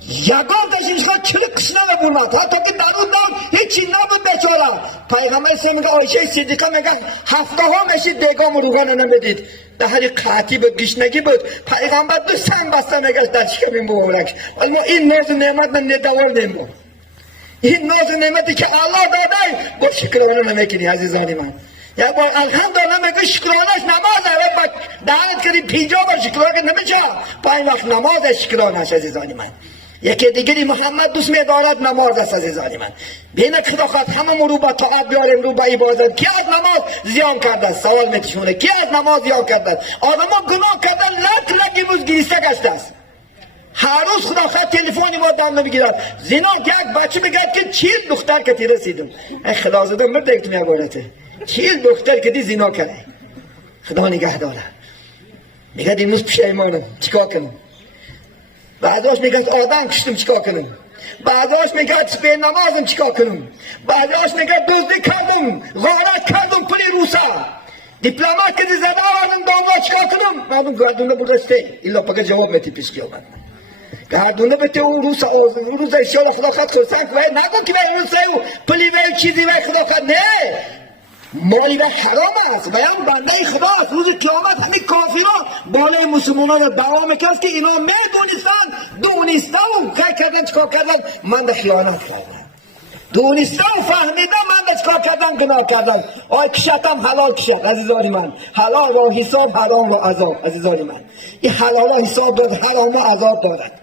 یگان داشتیش خواهد چلکش نمیبومد حتی که در اون دام هیچی نبود بچاره. پیغمبر اسلام میگه عایشه صدیقه میگه هفته ها میشید دیگام روغن نمیدید. در حالی قحطی بود گشنگی بود. پیغمبر 2 سنگ بسته میگشت در شکم مبارک. ولی ما این ناز و نعمت من ندوار نمیم. این ناز و نعمتی که الله داده با شکرانه نمیکنی عزیزانی من. یا با الحمدلله میگه شکرانش نمازه و دهنت کردی 50 بار شکرانه نمیشه. با این وقت نماز شکرانش عزیزانی من. یکی دیگری محمد دوست می‌دارد نماز است عزیزانی من. بینه خدا خواهد همه رو به طاعت بیاریم رو به عبادت. کی از نماز زیان کرده؟ سوال میتشونه کی از نماز زیان کرده؟ آدما گناه کردن لک لگی روز گریسته گشته است. هر روز خدا خواهد تلفنی ما دام نمیگیرد. زنا یک بچه میگد که 40 دختر که رسیدم. ای خدا زده مرد یک تو عبارته. 40 دختر که دی زنا کرده. خدا نگه داره. میگد این روز پشیمانم چیکار کنم؟ بعداش میگد آدم کشتم چیکار کنم؟ بعداش میگد به نمازم چیکار کنم؟ بعداش میگد دزدی کردم، غارت کردم پول روسا. دیپلمات که زده آوردم دانگاه چیکار کنم؟ مردم گردونه بگسته ایلا پاکه جواب میتی پیش قیامت. گردونه بته اون روز اشیال خدا خواهد خرسن که نگو که به روسه و پلی و چیزی و خدا خواهد نه. مالی و حرام است و هم بنده خدا است. روز قیامت همین کافران بالای مسلمانان رو دعوا میکرد که اینا دونستن و کار کردن چکار کردن من ده خیانت کردن، دونستن و فهمیدن من ده چکار کردن گناه کردن. آی کشتم حلال کشت عزیزانی من، حلال و حساب حرام و عذاب عزیزانی من. این حلال و حساب داد، حرام و عذاب دارد.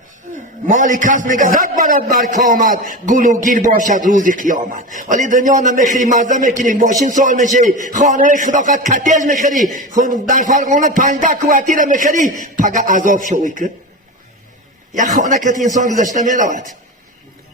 مالی کس میگه رد برد برک آمد گلوگیر باشد روز قیامت. ولی دنیا نمیخری مزه میکنی، ماشین سال میشه، خانه خدا قد کتیج میخری، در فرقانه 15 کوارتیر میخری، پگه عذاب شوی که یک خانه که انسان گذشته میرود.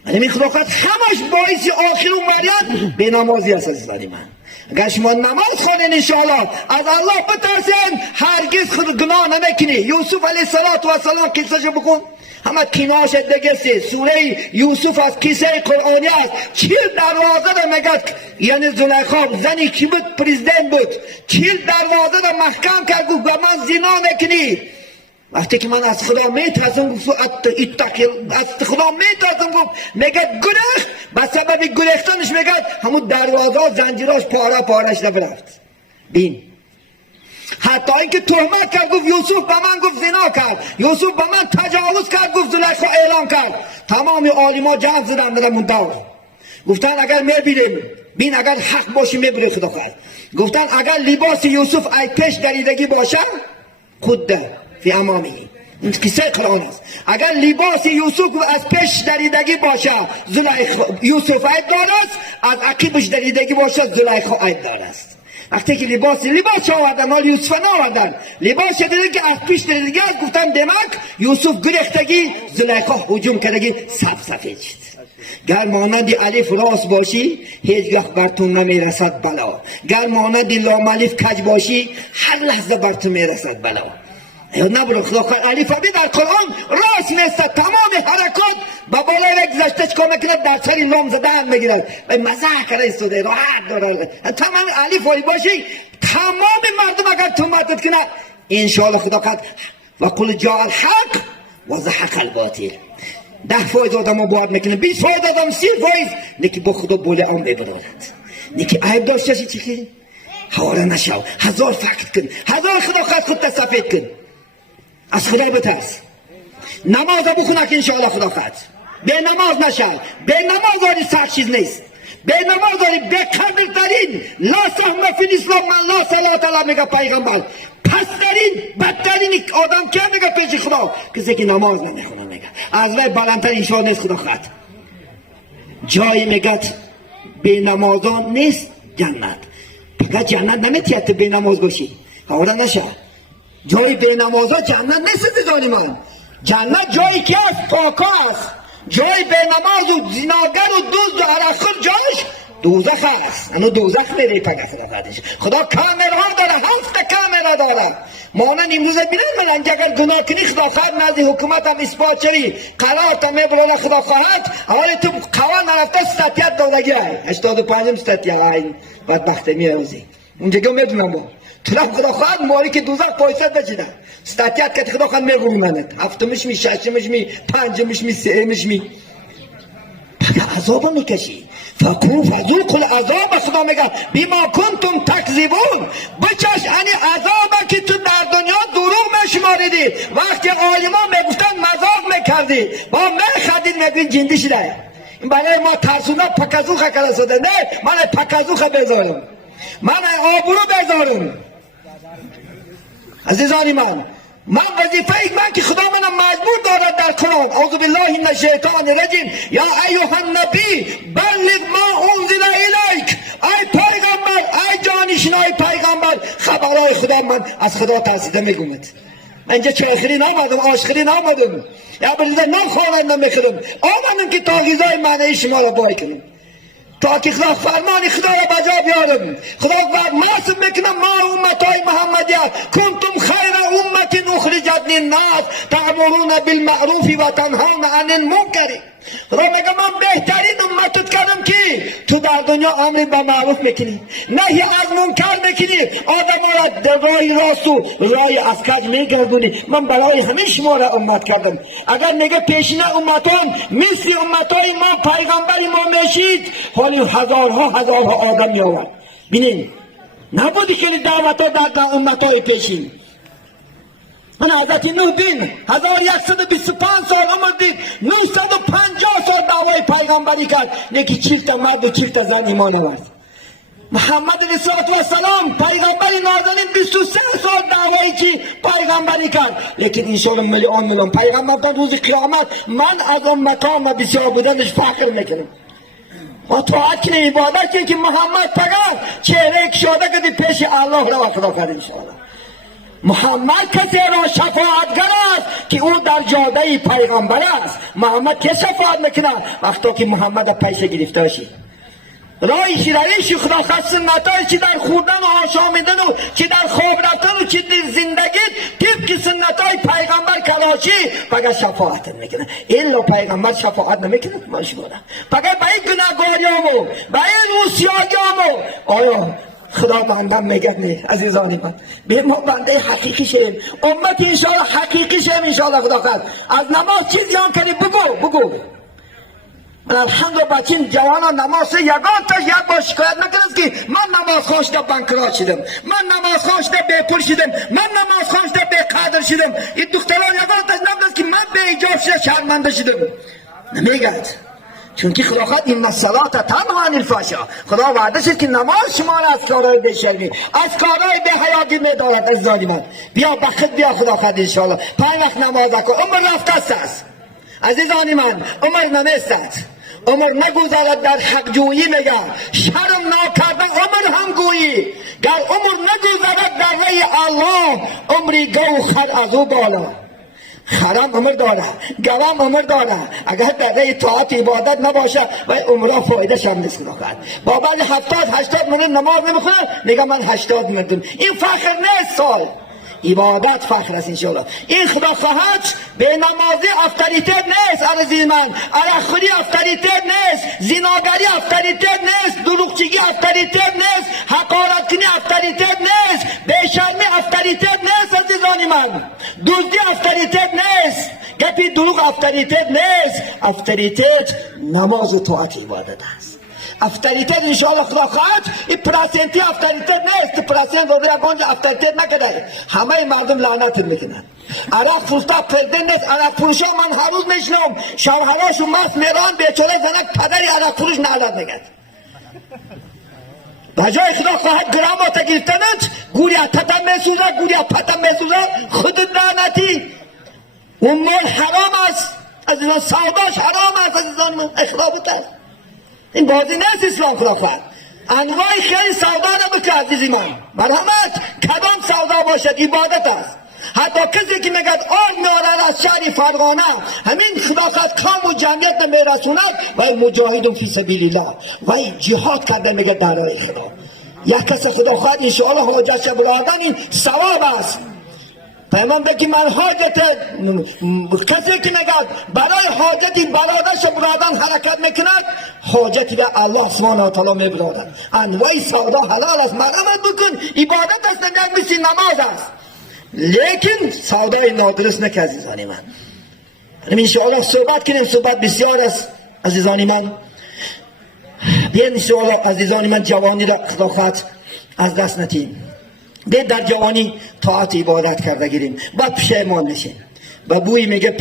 یعنی خدا قد همش باعث آخر و مریت به نمازی است عزیزانی من. اگر شما نماز خوانین انشاءالله از الله بترسین هرگز خود گناه نمیکنی. یوسف علیه السلام قصهشو بکن، همه کیناش دگسته. سوره یوسف از کیسه قرآنی است. 40 دروازه را میگد، یعنی زلیخا زنی کی بود؟ پریزیدنت بود. 40 دروازه را محکم کرد گفت من زنا میکنی. وقتی که من از خدا میترسم گفت از خدا میترسم گفت میگد گناه، به سبب گناهتنش میگد همون دروازه و زنجیراش پارش رفت. بین حتی اینکه تهمت کرد گفت یوسف به من گفت زنا کرد، یوسف به من تجاوز کرد گفت زلیخا اعلام کرد. تمام عالما جمع زدن در منطقه گفتن اگر میبینیم بین اگر حق باشی میبره خدا خواهد. گفتن اگر لباس یوسف ای پیش دریدگی باشه خود ده فی امامی، این کیسه قرآن است. اگر لباس یوسف از پیش دریدگی باشه یوسف عیب دار است، از عقیبش دریدگی باشه زلیخا عیب دار است. وقتی که لباس آوردن مال یوسف نآوردن، لباس دیدن که از پیش دریدگی است، گفتن دمک یوسف گریختگی زلیخا هجوم کردگی سفید شد. گر مانند الف راست باشی هیچ وقت برتون نمیرسد بلا، گر مانند لام الف کج باشی هر لحظه برتون میرسد بلا. نبرو خدا خواهد الف بی در قرآن راست میستد، تمام حرکات با بالای گذشته چکار میکند در سری لام زدن میگیرد و مزح کرده ایستاده راحت داره. تمام الف ولی باشی تمام مردم اگر تهمت کنه انشاءالله خدا خواهد و قل جاء الحق و زحق الباطل. 10% آدم باید میکنه، 20% آدم 30% نکی با خدا بوله هم میبرد. نکی عیب داشته چی که حواله نشو، 1000 فکر کن، 1000 خدا خواهد خود سفید کن. از خدای بترس، نماز بخونه که انشاءالله خدا خواهد. به نماز نشو، به نماز داری سخت چیز نیست. به نماز داری بکرترین لا سهم فی الاسلام من لا صلات علی میگه پیغمبر. پسترین بدترین آدم که میگه پیش خدا کسی که نماز نمیخونه میگه از وی بلندتر ایشان نیست خدا خواهد. جایی میگه به نمازان نیست جنت. بگه جنت نمیتیت به نماز باشی، حوالا نشه. جایی به نمازا جنت نیست دیدانی من. جنت جایی که است پاکا است. جایی به نماز و زناگر و دزد و عرقخور جایش دوزخ است. انو دوزخ میره پگه خدا خواهدش. خدا کامرها داره، 7 کامرها داره. مانند امروز بینن ملنج اگر گناه کنی خدا خواهد نزد حکومت هم اثبات شوی قرار تا میبرونه خدا خواهد. حالی تو قوان نرفته ستیت دولگی های 85 ستیت های بدبخته میروزی اونجا گه میدونم با طرف خدا خواهد ماری که دوزخ پایست بچیده ستیت که خدا خواهد میگرونند، هفتمش می، ششمش می، پنجمش می، سهمش می پگه عذابو میکشی. فذوقوا العذاب خدا میگه بما کنتم تکذبون. بچش انی عذابه که تو در دنیا دروغ میشماریدی، وقتی عالما میگفتن مذاق میکردی با میخدید میگوین جندی شده. این برای ما ترسونا پکازوخه کرده شده. نه من پکازوخه بذارم، من آبرو بذارم. عزیزانی من وظیفه من که خدا منم مجبور دارد در قرآن اعوذ بالله من الشیطان الرجیم یا ایها النبی بلغ ما انزل الیک. ای پیغمبر، ای جانشینای پیغمبر، خبرهای خدا من از خدا ترسیده میگوید. من اینجا چاخری نامدم، آشخری نامدم، یا بریده نام خواننده میکنم، آمدم که تاقیزای معنی شما را بای کنم، تا که خدا فرمان خدا را بجا بیارم. خدا معصوم میکنم ما امتای محمدیه کنتم خیر امت اخرجت للناس تأمرون بالمعروف و تنهون عن المنکر. خدا میگه من بهترین امتت کردم که تو در دنیا امر به معروف میکنی، نهی از منکر میکنی، آدم را در راه راست و راه از کج میگردونی. من برای همین شما را امت کردم. اگر میگه پیشین امتان مثل امتای ما پیغمبر ما میشید، حالی هزارها آدم میآورد. بینین نبودی که دعوت ها در امتای پیشین. من حضرت نوح بین 1125 سال عمر دید، 950 سال دعوای پیغمبری کرد، یکی 40 تا مرد و 40 تا زن ایمان آورد. محمد علیه السلام پیغمبر نازنین 23 سال دعوایی که پیغمبری کرد، لیکن انشاءالله میلیون پیغمبر تا روز قیامت من از امتام و بسیار بودنش فخر میکنم. و طاعت کنه، عبادت کنه که محمد فقط چهره کشاده کردی پیش الله را خدا کرد. انشاءالله محمد کسی را شفاعتگر است که او در جاده پیغمبر است. محمد که شفاعت میکنه وقتا که محمد پیسه گرفته شد، رایشی رویشی خدا خواست سنتای چی در خوردن و آشامیدن و چی در خواب رفتن و چی در زندگی طبق سنتای پیغمبر کلاشی فقط شفاعت میکنه. این لو پیغمبر شفاعت نمیکنه مشغوله فقط به این گناهگاریامو به این اوسیاگیامو. آیا خدا بندم میگه نه عزیزان من، به ما بنده حقیقی شیم، امت انشاءالله حقیقی شیم انشاءالله. خدا خواست از نماز چیز زیان کنی بگو. من الحمدلله بچین جوانان نماز یگان تا یک بار شکایت نکردم که من نماز خوانده بانکرات شدم، من نماز خوانده بے پول شدم، من نماز خوانده بے قدر شدم. این دختران یگان تا نمیگن که من بے ایجاب شده شرمنده شدم، نمیگد. چون که خدا خواهد این الصلاة تنهی عن الفحشاء، خدا وعده شد که نماز شما را از کارهای بیشرمی از کارهای بی حیاتی می‌دارد. عزیزان من بیا بخت بیا خدا خواهد انشاءالله 5 وقت نماز کن. عمر رفته است عزیزان من، عمر نمیستد، عمر نگذارد در حق جویی. میگه شرم ناکرده عمر هم گویی، گر عمر نگذارد در رای الله عمری گو خر از او بالا. خرم عمر داره، گرم عمر داره، اگر در رای طاعت عبادت نباشه و عمره فایده شم نیست. با بعد 70-80 مردم نماز نمیخونه میگه من 80 مردم. این فخر نیست، سال عبادت فخر است انشاءالله. این خدا خواهد به نمازی افتریتت نیست عزیز من، عرقخوری افتریتت نیست، زناگری افتریتت نیست، دروغچگی افتریتت نیست، حقارت کنی افتریتت نیست، بیشرمی افتریتت نیست عزیزان من، دزدی افتریتت نیست، گپی دروغ افتریتت نیست. افتریتت نماز و طاعت عبادت است. افتریتت انشاءالله خدا خواهد این پرسنتی افتریتت نیست. پرسنت رو یکانج افتریتت نکده، همه مردم لعنت میکنن. عرق فروشتا پردن نیست. عرق فروشا من هر روز میشنم شوهراشو مست میران بیچاره زنک پدری عرق فروش نعلت میگد. بجای خدا خواهد گرام تا گرفتنت گوری تتم میسوزه، گوری پتم میسوزه. خودت لعنتی. اون مال حرام است عزیزان، سوداش حرام است عزیزان من. اخرابت است. این بازی نیست اسلام. خدا خواهد انواع خیلی سودا رو بکن عزیزی من. مرحمت کدام سودا باشد عبادت است. حتی کسی که میگد آن میارد از شهر فرغانه همین خدا خواهد قوم و جمعیت میرسوند و مجاهدون فی سبیل الله و جهاد کرده میگه برای خدا. یک کس خدا خواهد انشاءالله حاجتش برادن این ثواب است. پیمان بگی من حاجت کسی که میگد برای حاجتی برادرش برادن حرکت میکند حاجتی به الله سبحانه و تعالی میبرادن. انواع سودا حلال است، مرحمت بکن. عبادت است نگه مثل نماز است، لیکن سودای نادرست نکن عزیزان من. انشاءالله صحبت کنیم، صحبت بسیار است عزیزان من. بیاین انشاءالله عزیزان من جوانی را خدا خواهد از دست ندیم. بیاین در جوانی طاعت عبادت کرده گیریم و پشیمان نشیم. بابوی میگه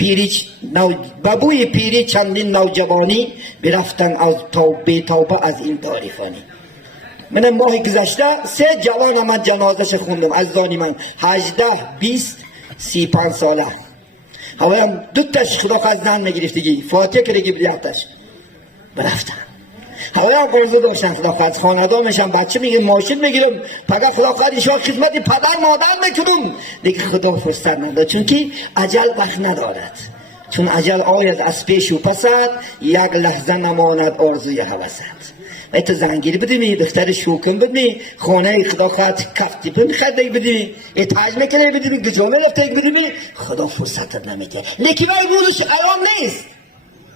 بابوی پیری چندین نوجوانی برفتن از توبه از این داریخانی. من ماه گذشته 3 جوان من جنازش خوندم عزیزان من، 18 20 35 ساله. هوایم 2 تاش خدا از زن میگرفتگی فاتحه کرده بیاتش برفتن. همه هم قرضه داشتن خدا خواهد، خاندانشم بچه میگه ماشین میگیرم فقط خدا خواهد ایشان خدمت پدر مادر میکنم دیگه. خدا فرصت نداد چون که عجل وقت ندارد، چون عجل آید از پیش و پسد، یک لحظه نماند آرزوی هوست. و تو زنگیری بدیمی، دختر شوکن بدیمی، خانه خدا خواهد کفتی بخرده بدیمی، تاج میکنه بدیمی، گجامه رفته بدیمی، خدا فرصت نمیده. لیکن این روزش ایام نیست،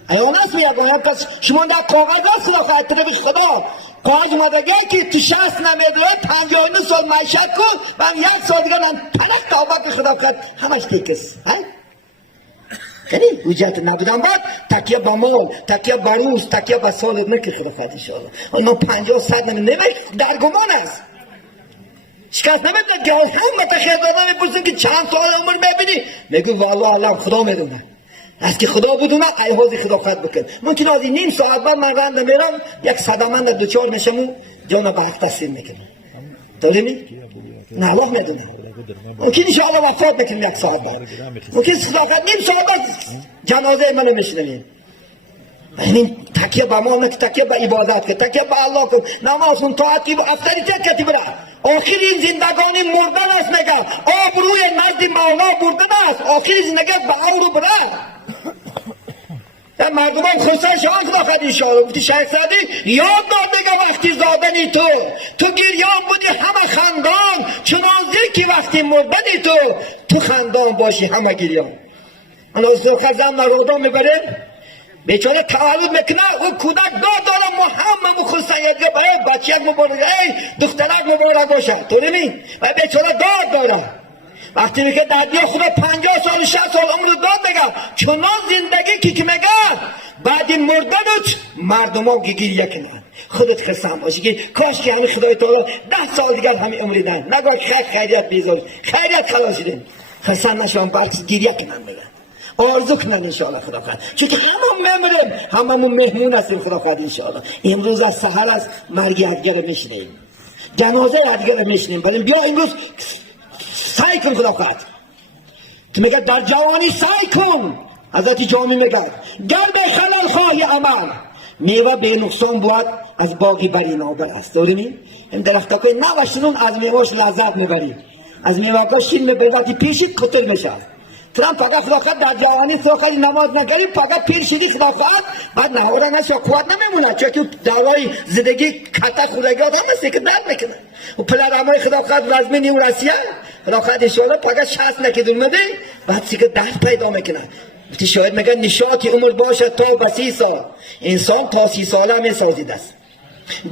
ایام هست میگه پس شما در کاغذ هست خدا خواهد طرف خدا کاغذ مادگه که تو 60 نمیده 59 سال معیشت کن و هم 1 سال دیگه هم پنک تابه که خدا خواهد همش تکس. یعنی وجهت نبودن باید تکیه با مال، تکیه با روز، تکیه با سالت نکه خدا خواهد انشاءالله. اینا 50 100 نمیده در گمان است، شکست نمیده که هم متخیل دادن میپرسن که چند سال عمر میبینی، میگو والله علم خدا میدونه، از که خدا بدونه ایحازی خدا خواهد بکن. ممکن از این نیم ساعت بعد من رنده میرم یک صدمه در دوچار میشم و جانا به حق تصویر میکنم، دارمی؟ نه الله میدونه. ممکن انشاءالله وفات بکنیم 1 ساعت بعد، ممکن صداقت نیم ساعت بعد جنازه منو میشنویم. یعنی تکیه با مال نکن، تکیه با عبادت کن، تکیه با الله کن، نماز کن، طاعت کن، افضلیت کتی برا. آخر این زندگانی مردن است نگه، آبروی نزد مولا بردن است، آخر زندگی با آبرو برا. مردمان خسر شان خدا خواهد انشاءالله. گفتی شیخ سعدی یاد داد نگه وقتی زادنی تو گریان بودی همه خندان، چنانزه که وقتی مردنی تو خندان باشی همه گریان. انا زرخزم مرادان میبره بیچاره تولد میکنه و کودک داد داره محمد مخصیدگه باید بچه یک مبارک ای دخترک مبارک باشه طوری و بیچاره داد داره. وقتی میگه در دیا خدا 50 سال 60 سال عمر داد میگه چنان زندگی که میگه بعد این مردنت مردم ها گریه کنن. خودت قسم باشی که کاش که همین خدای تعالی 10 سال دیگر همین عمری دن نگاه خیریت بیزار خیریت خلاص شدیم قسم نشون برچی گریه کنن میگه آرزو کنن انشاءالله خدا خواهد، چون که همون میمریم هممون مهمون هستیم خدا خواهد انشاءالله. امروز از سحر از مرگ یدگر میشنیم، جنازه یدگر میشنیم، ولی بیا امروز سعی کن خدا خواهد. تو میگه در جوانی سعی کن، حضرت جامی میگه گر به خلال خواهی عمل میوه به نقصان بود از باقی بری نابر است. داریم این درخت که نوشتنون از میوهش لذت میبری، از میوه که شین میبری وقتی پیشی کتل میشه. ترام فقط خدا خواهد در جوانی سوخری نماز نگری فقط پیر شدی خدا خواهد بعد نهاره نشو قوت نمیمونه، چون که دوای زندگی کتا خودگی آدم هستی که درد میکنه و پلر همه خدا خواهد رزمی نیو رسیه خدا خواهد انشاءالله فقط 60 نکدون مده بعد سی که درد پیدا میکنه. بودی شاید میگن نشاطی عمر باشه تا به 30 سال، انسان تا 30 ساله همین سازیده است.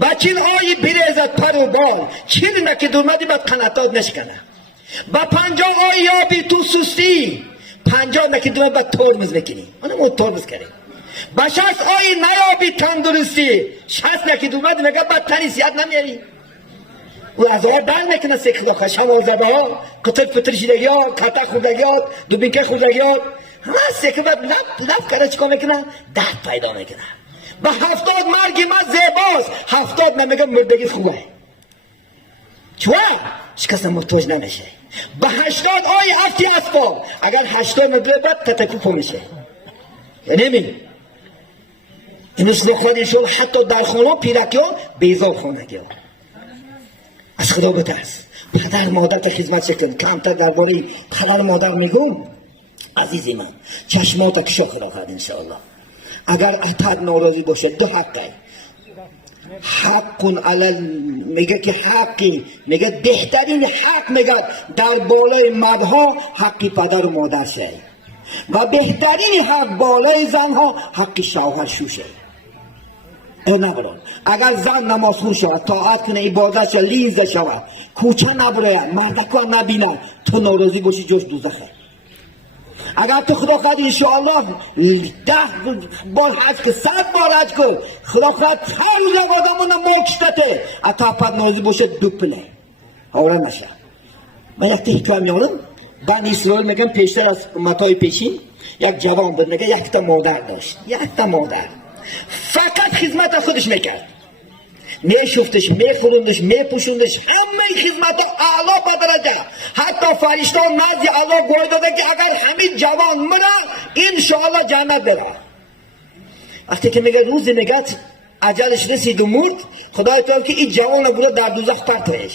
با چین آیی بریزد پر و بال چین نکدون مده بعد قناتات نشکنه. با 50 آیی یابی تو سستی 50 نکدون بعد ترمز بکنی اونم ترمز کنی. با 60 آیی نیابی تندرستی 60 نکدون مده میگه بعد تنیسیت نمیاری و از آن در میکنه سه خدا خواه شما زبه ها قطر پتر شدگی ها کتا خودگی ها دوبینکه خودگی ها همه سه که بعد لب کرده چکا میکنه درد پیدا میکنه. با 70 مرگی من زیباست 70 نمیگه مردگی خوبه چوه شکست محتاج نمیشه. با 80 آی افتی اسفال اگر 80 مدره بعد تتکوپو میشه. یعنی می این اصلا خواهد ایشون حتی در خانه پیرکی ها بیزار خانگی ها از خدا بترس. پدر مادر تا خدمت شکن کمتر درباره پدر مادر میگم عزیزی من چشمات کشا خدا خواهد انشاءالله. اگر اطاعت ناراضی باشه دو حقه حق علی میگه که حقی میگه بهترین حق میگه در بالای مردها حقی پدر و مادر شه و بهترین حق بالای زنها حقی شوهر شوشه. نبرن اگر زن نمازخون شود طاعت کنه عبادت شود لیزه شود کوچه نبره مردکا نبینه تو ناراضی باشی جوش دوزخه. اگر تو خدا خواهد انشاءالله 10 بار حج که 100 بار حج کن خدا خواهد هر روز یک آدمون موکشتته اتا پد ناراضی باشه دوپله آورا نشه. من یک تحکیم میارم بنی اسرائیل میگم پیشتر از امتهای پیشین یک جوان بود میگه یک تا مادر داشت یک تا مادر فقط خدمت خودش میکرد میشفتش میخوروندش میپوشوندش همه خدمت اعلا به درجه حتی فرشتان نزد الله گوی داده که اگر همین جوان مره انشاءالله جنت بره. وقتی که میگه روزی میگه عجلش رسید و مرد. خدای تعالی که این جوان بوده در دوزخ پرتایش.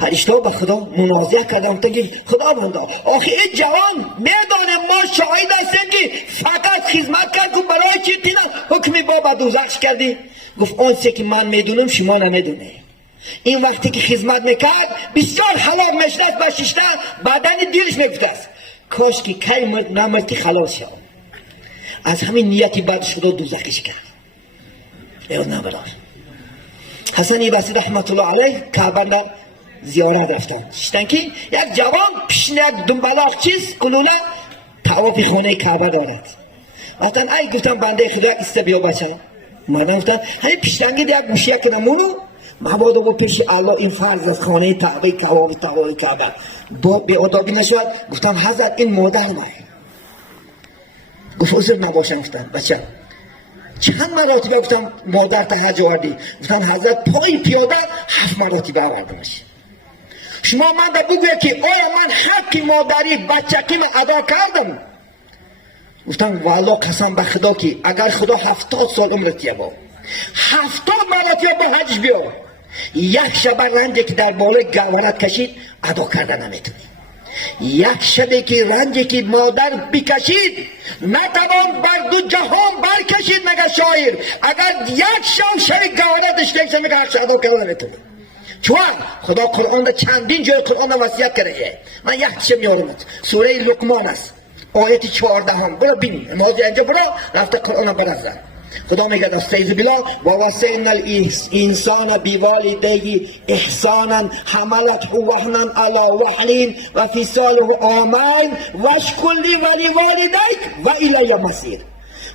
فرشته به خدا منازعه کردم تا که خدا بنده آخه این جوان میدانه ما شاهد هستیم که فقط خدمت کرد که برای چی تینا حکمی با به دوزخش کردی؟ گفت آن چه که من میدونم شما نمیدونه. این وقتی که خدمت میکرد بسیار حلال مشرف بشیشته بدن دیلش میگفت است کاش که کی مرد نمرد که خلاص شد. از همین نیتی بعد شده دوزخش کرد. ایو نبرار حسن بصری رحمت الله علیه کعبه زیارت رفتن شدن که یک جوان پیشن یک دنبالاق چیز قلوله طواف خانه کعبه دارد. وقتن ای گفتم بنده خدا ایسته بیا بچه مردم گفتن همین پیشنگی یک گوشیه که نمونو مبادا با پیش الله این فرض از خانه کعبه طواف کعبه به ادابی نشود. گفتم حضرت این مادر ما گفت عذر نباشن. گفتم بچه چند مراتبه گفتم مادر تا حج آوردی؟ گفتم حضرت پای پیاده 7 مراتبه آوردمش. شما من دا بگوید که آیا من حق مادری بچگی من ادا کردم؟ گفتم والا قسم به خدا که اگر خدا 70 سال عمرت با 70 مراتبه با حج بیا یک شب رنجی که در بالای گوارت کشید ادا کرده نمیتونی. یک شبی که رنجی که مادر بکشید نتوان بر دو جهان برکشید مگر شاعر. اگر یک شب گوارتش کشید مگر حق ادا کرده نمیتونی. چون خدا قرآن چندین جای قرآن وصیت کرده. من یک چیز میارم سوره لقمان است آیت 14 برو ببین نماز اینجا برو رفته قرآن برازن. خدا میگه استعیذ بالله و وصینا الانسان بوالديه احسانا حملته وهنا على وهن و فصاله عامين واشکر لی ولوالدیک و الی المصیر.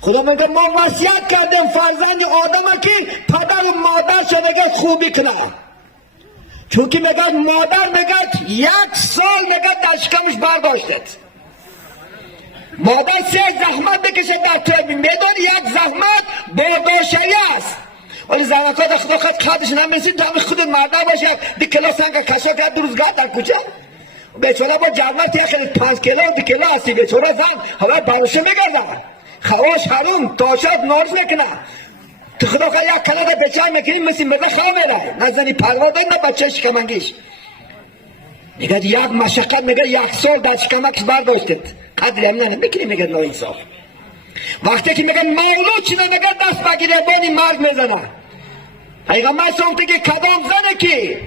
خدا میگه ما وصیت کردیم فرزند آدم که پدر و مادرش میگه خوبی کنه. چون که میگه مادر میگه 1 سال میگه در شکمش برداشتت. مادر 3 زحمت بکشه در تو میدونی یک زحمت برداشتنی است. ولی زحمتات خدا خودش نمیرسید تا همین خود مرده باشه دی کلاس هنگا کسا کرد روزگار در کجا بیچاره با جوانت یک 5 کیلو 2 کیلو هستی بیچاره زن حالا باروشه میگرده خواش حروم تاشد نارز میکنه تو خدا خواهی یک کلاس بچه میکنی مثل مرده خواه میره نزنی پروا داری نه بچه شکمنگیش میگه یک مشقت میگه 1 سال در شکمکش برداشتید قدری هم نه میکنی میگه نا انصاف. وقتی که میگه مولود شده میگه دست بگیره بانی مرگ میزنه. پیغمبر سوخته که کدام زنه که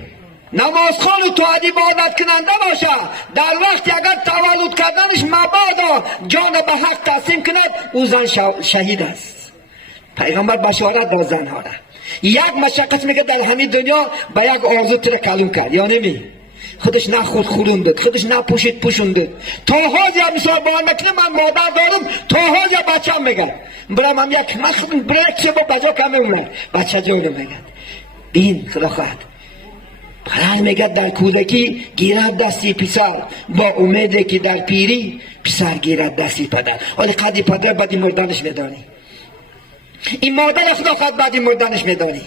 نمازخوان و توحید عبادت کننده باشه در وقتی اگر تولد کردنش مبادا جان به حق تقسیم کند او زن شهید است. پیغمبر بشارت داد زنها را. یک مشقت میگه در همین دنیا به یک آرزو ترکلون کرد یا نمی خودش نه خود خوروندد خودش نه پوشوندد تا حاضر مثال بیان میکنه من مادر دارم تا حاضر بچه‌م میگه برام هم یک مخدم برکس با بزا کمه اومد بچه جانو میگه این خدا خواهد پرر میگه در کودکی گیرد دستی پسر با امیده که در پیری پسر گیرد دستی پدر. ولی قدی پدر بعدی مردانش میدانی این مادر خدا خواهد بعدی مردانش میدانی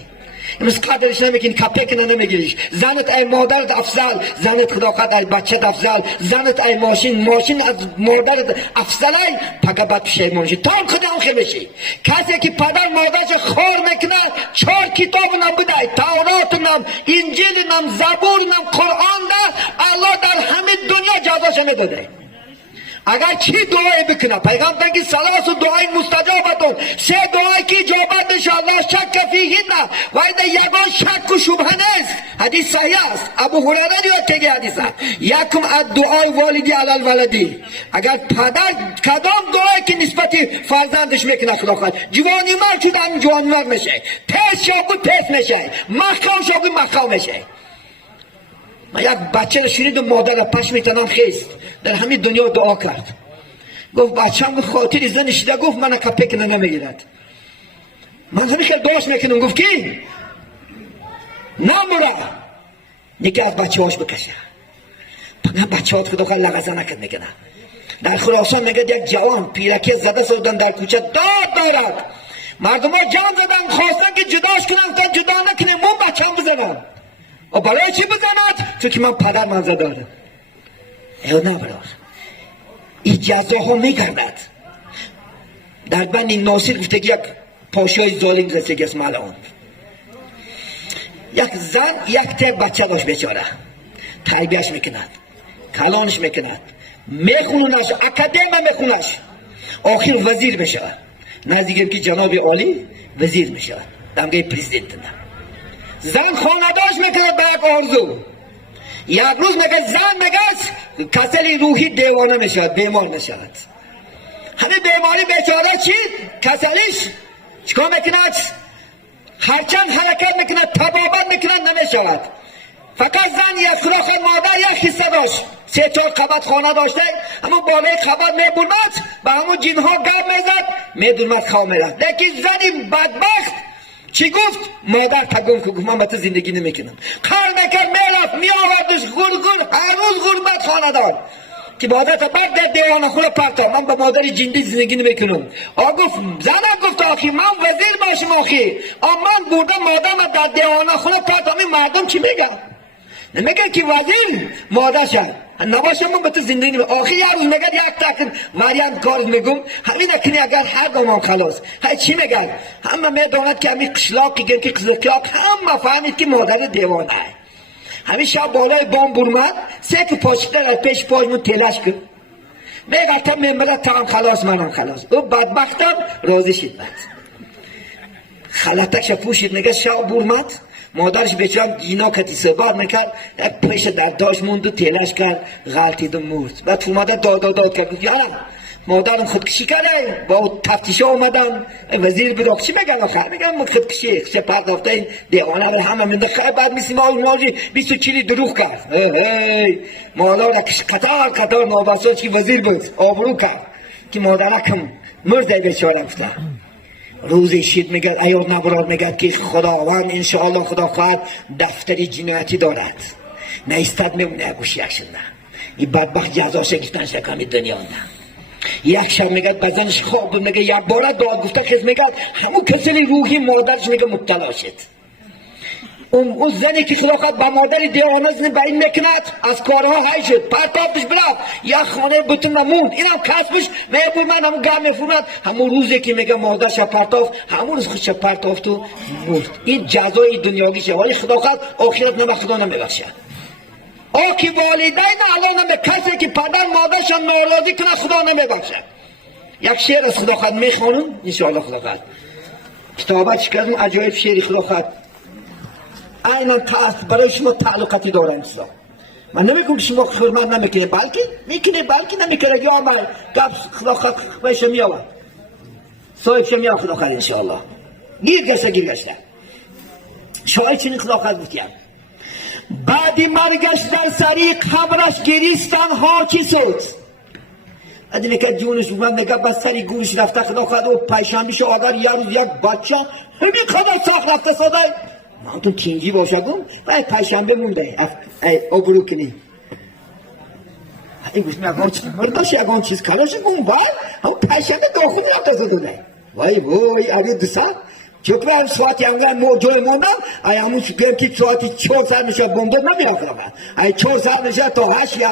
امروز قدرش نمیکنی کپک نمیگیریش. زنت ای مادرت افضل زنت خدا خواهد ای بچت افضل زنت ای ماشین از مادرت افضل ای پاکه بعد پشیمان شی تا خدا هم خیمشی. کسی که پدر مادرش خور میکنه 4 کتاب نم بده تورات نم انجیل نم زبور نم قرآن ده الله در همه دنیا جزاش میداده. اگر چی دعای بکنه پیغمبر که سلاس و دعای مستجابتون 3 دعای که اجابت بشه الله شک فیهن و اذا یگان شک و شبهه نیست. حدیث صحیح است ابو هریره روایت کرده حدیث است یکم الدعای والدی علی الولدی. اگر پدر کدام دعایی که نسبت فرزندش میکنه خدا خواهد جوانی مرد شده همین جوانی مرد میشه پس شاگو پس میشه مخام شاگو مخام میشه. من یک بچه رو شنید و مادر پش میتنم خیست در همین دنیا دعا کرد گفت بچه هم خاطر زن شده گفت من کپک نمیگیرد. من همین خیلی دعاش میکنم گفت کی نامورا نگه از بچه هاش بکشه پناه بچه هات خدا خیلی لغزه نکد میکنه. در خراسان میگه یک جوان پیرکی زده سردن در کوچه داد دارد مردم ها جان زدن خواستن که جداش کنن تا جدا نکنه من بچه هم بزنم و برای چی بزند؟ چون که من پدر منزه دارم. ایو نه برای این جزاها میگردد. در بند ناصر گفته یک پاشای ظالم رسیگی است ملعون. یک زن یک تک بچه داشت بیچاره، تربیتش میکند، کلانش میکند، میخونونش، اکادمی میخونش، آخر وزیر میشه. نزدیکم که جناب عالی وزیر میشه، دمگه پرزیدنت نه. زن خانه‌داشت میکند به یک آرزو. یک روز میگه زن میگه کسل روحی دیوانه میشود، بیمار میشود. همین بیماری بیچاره چی؟ کسلیش چیکار میکند؟ هرچند حرکت میکند، تبابت میکند، نمیشود. فقط زن یک فراخ مادر یک حصه داشت، 3-4 قبط خانه داشته، همون بالای قبط میبوند، به همون جنها گم میزد، میدومد خواه میرد. لیکن زنی بدبخت چی گفت؟ مادر تگم که گفت من به تو زندگی نمیکنم. کار میکرد، میرفت، میآوردش گل هر روز غربت خانه دار که مادر تا بعد در دیوانه خونه پرتا، من با مادر جندی زندگی نمیکنم. گفت زنم گفت آخی من وزیر باشم آخی، من بردم مادرم در دیوانه خونه پرتا. می مردم چی میگن؟ نمیگن که وزیر مادر شد نباشم من به تو زندگی نمیکنم. آخی یه روز میگن یک تکن مریم کار میگم همین اکنی اگر هر گمان خلاص های چی میگن؟ همه میداند که همین قشلاقی گن که قزلقیاق همه فهمید که مادر دیوانه های. همین شب بالای بام برمد، 3 پاشکتر از پیش پاشمون تلش کرد. میگه تا میمره تا هم خلاص منم خلاص. او بدبختم راضی شد. بعد خلطکش پوشید، میگه شب برمد، مادرش بیچارم دینا کتی سبار میکرد، پیش در داشت موند و تلش کرد، غلطید و مرد. بعد اومده داد کرد، گفت مادرم خودکشی کرده، با تفتیش اومدم وزیر براق چی میگن آخر؟ میگم خودکشی پرداخته این دیوانه رو همه منده خیلی بعد میسیم آجی 20 کیلی دروغ کرد. مادر قطار نابساز که وزیر بود آبرو کرد که مادرکم مرده بیچاره گفته. روزی شید میگه ایاد نبراد میگه که خداوند انشاءالله خدا خواهد دفتری جنایتی دارد، نیستد میمونه گوشی اکشن نه. این بدبخت جزاش گفتن شکمی دنیا نه. یک شب میگه بزنش خواب میگه یک باره داد گفته خیز میگه همون کسلی روحی مادرش میگه مبتلا شد. اون زنی که خدا خواهد با مادر دیوانه زنی با این میکند از کارها های شد، پرتابش برد یک خانه بتون نموند، اینم کسبش میبود من همون گرم میفوند. همون روزی که میگه مادرش پرتاف همون روز خودش پرتاف تو مرد. این جزای دنیاویشه، ولی خدا خواهد آخرت نمه خدا نمیبخشه. آکی والدین الان به کسی که پدر مادرش ناراضی کنه خدا نمیبخشه. یک شعر از خدا خواهد میخوانم انشاءالله خدا خواهد کتابه چی کردم عجایب شعری خدا خواهد اینا برای شما تعلقاتی داره انسان. من نمیگم شما خدمت نمیکنه، بلکه میکنه بلکه نمیکنه یا عمل گفت خدا خواهد بهش میآورد صاحبش میآورد خدا خواهد انشاءالله. گیر گشته شاید چنین خدا خواهد بودیم. بعدی مرگش در سری قبرش گریستن ها چی شد؟ ادینه که جونش من میگه بس سری گوش رفته خدا خواهد و پیشنبیش اگر یه روز یک بچه همین قدر ساخت رفته ساده من تو چینجی باشه گم باید پیشنبه مونده ابرو کنی این گوش میگه چی مرداش یکان چیز کارش گم وای هم پیشنبه داخل رفته ساده وای اوی دوستا چوکره هم ساعتی انگار جای موندم ای همون گرم که ساعتی 4 ساعت میشه بونده نمیرم ای 4 ساعت میشه تا 8 یا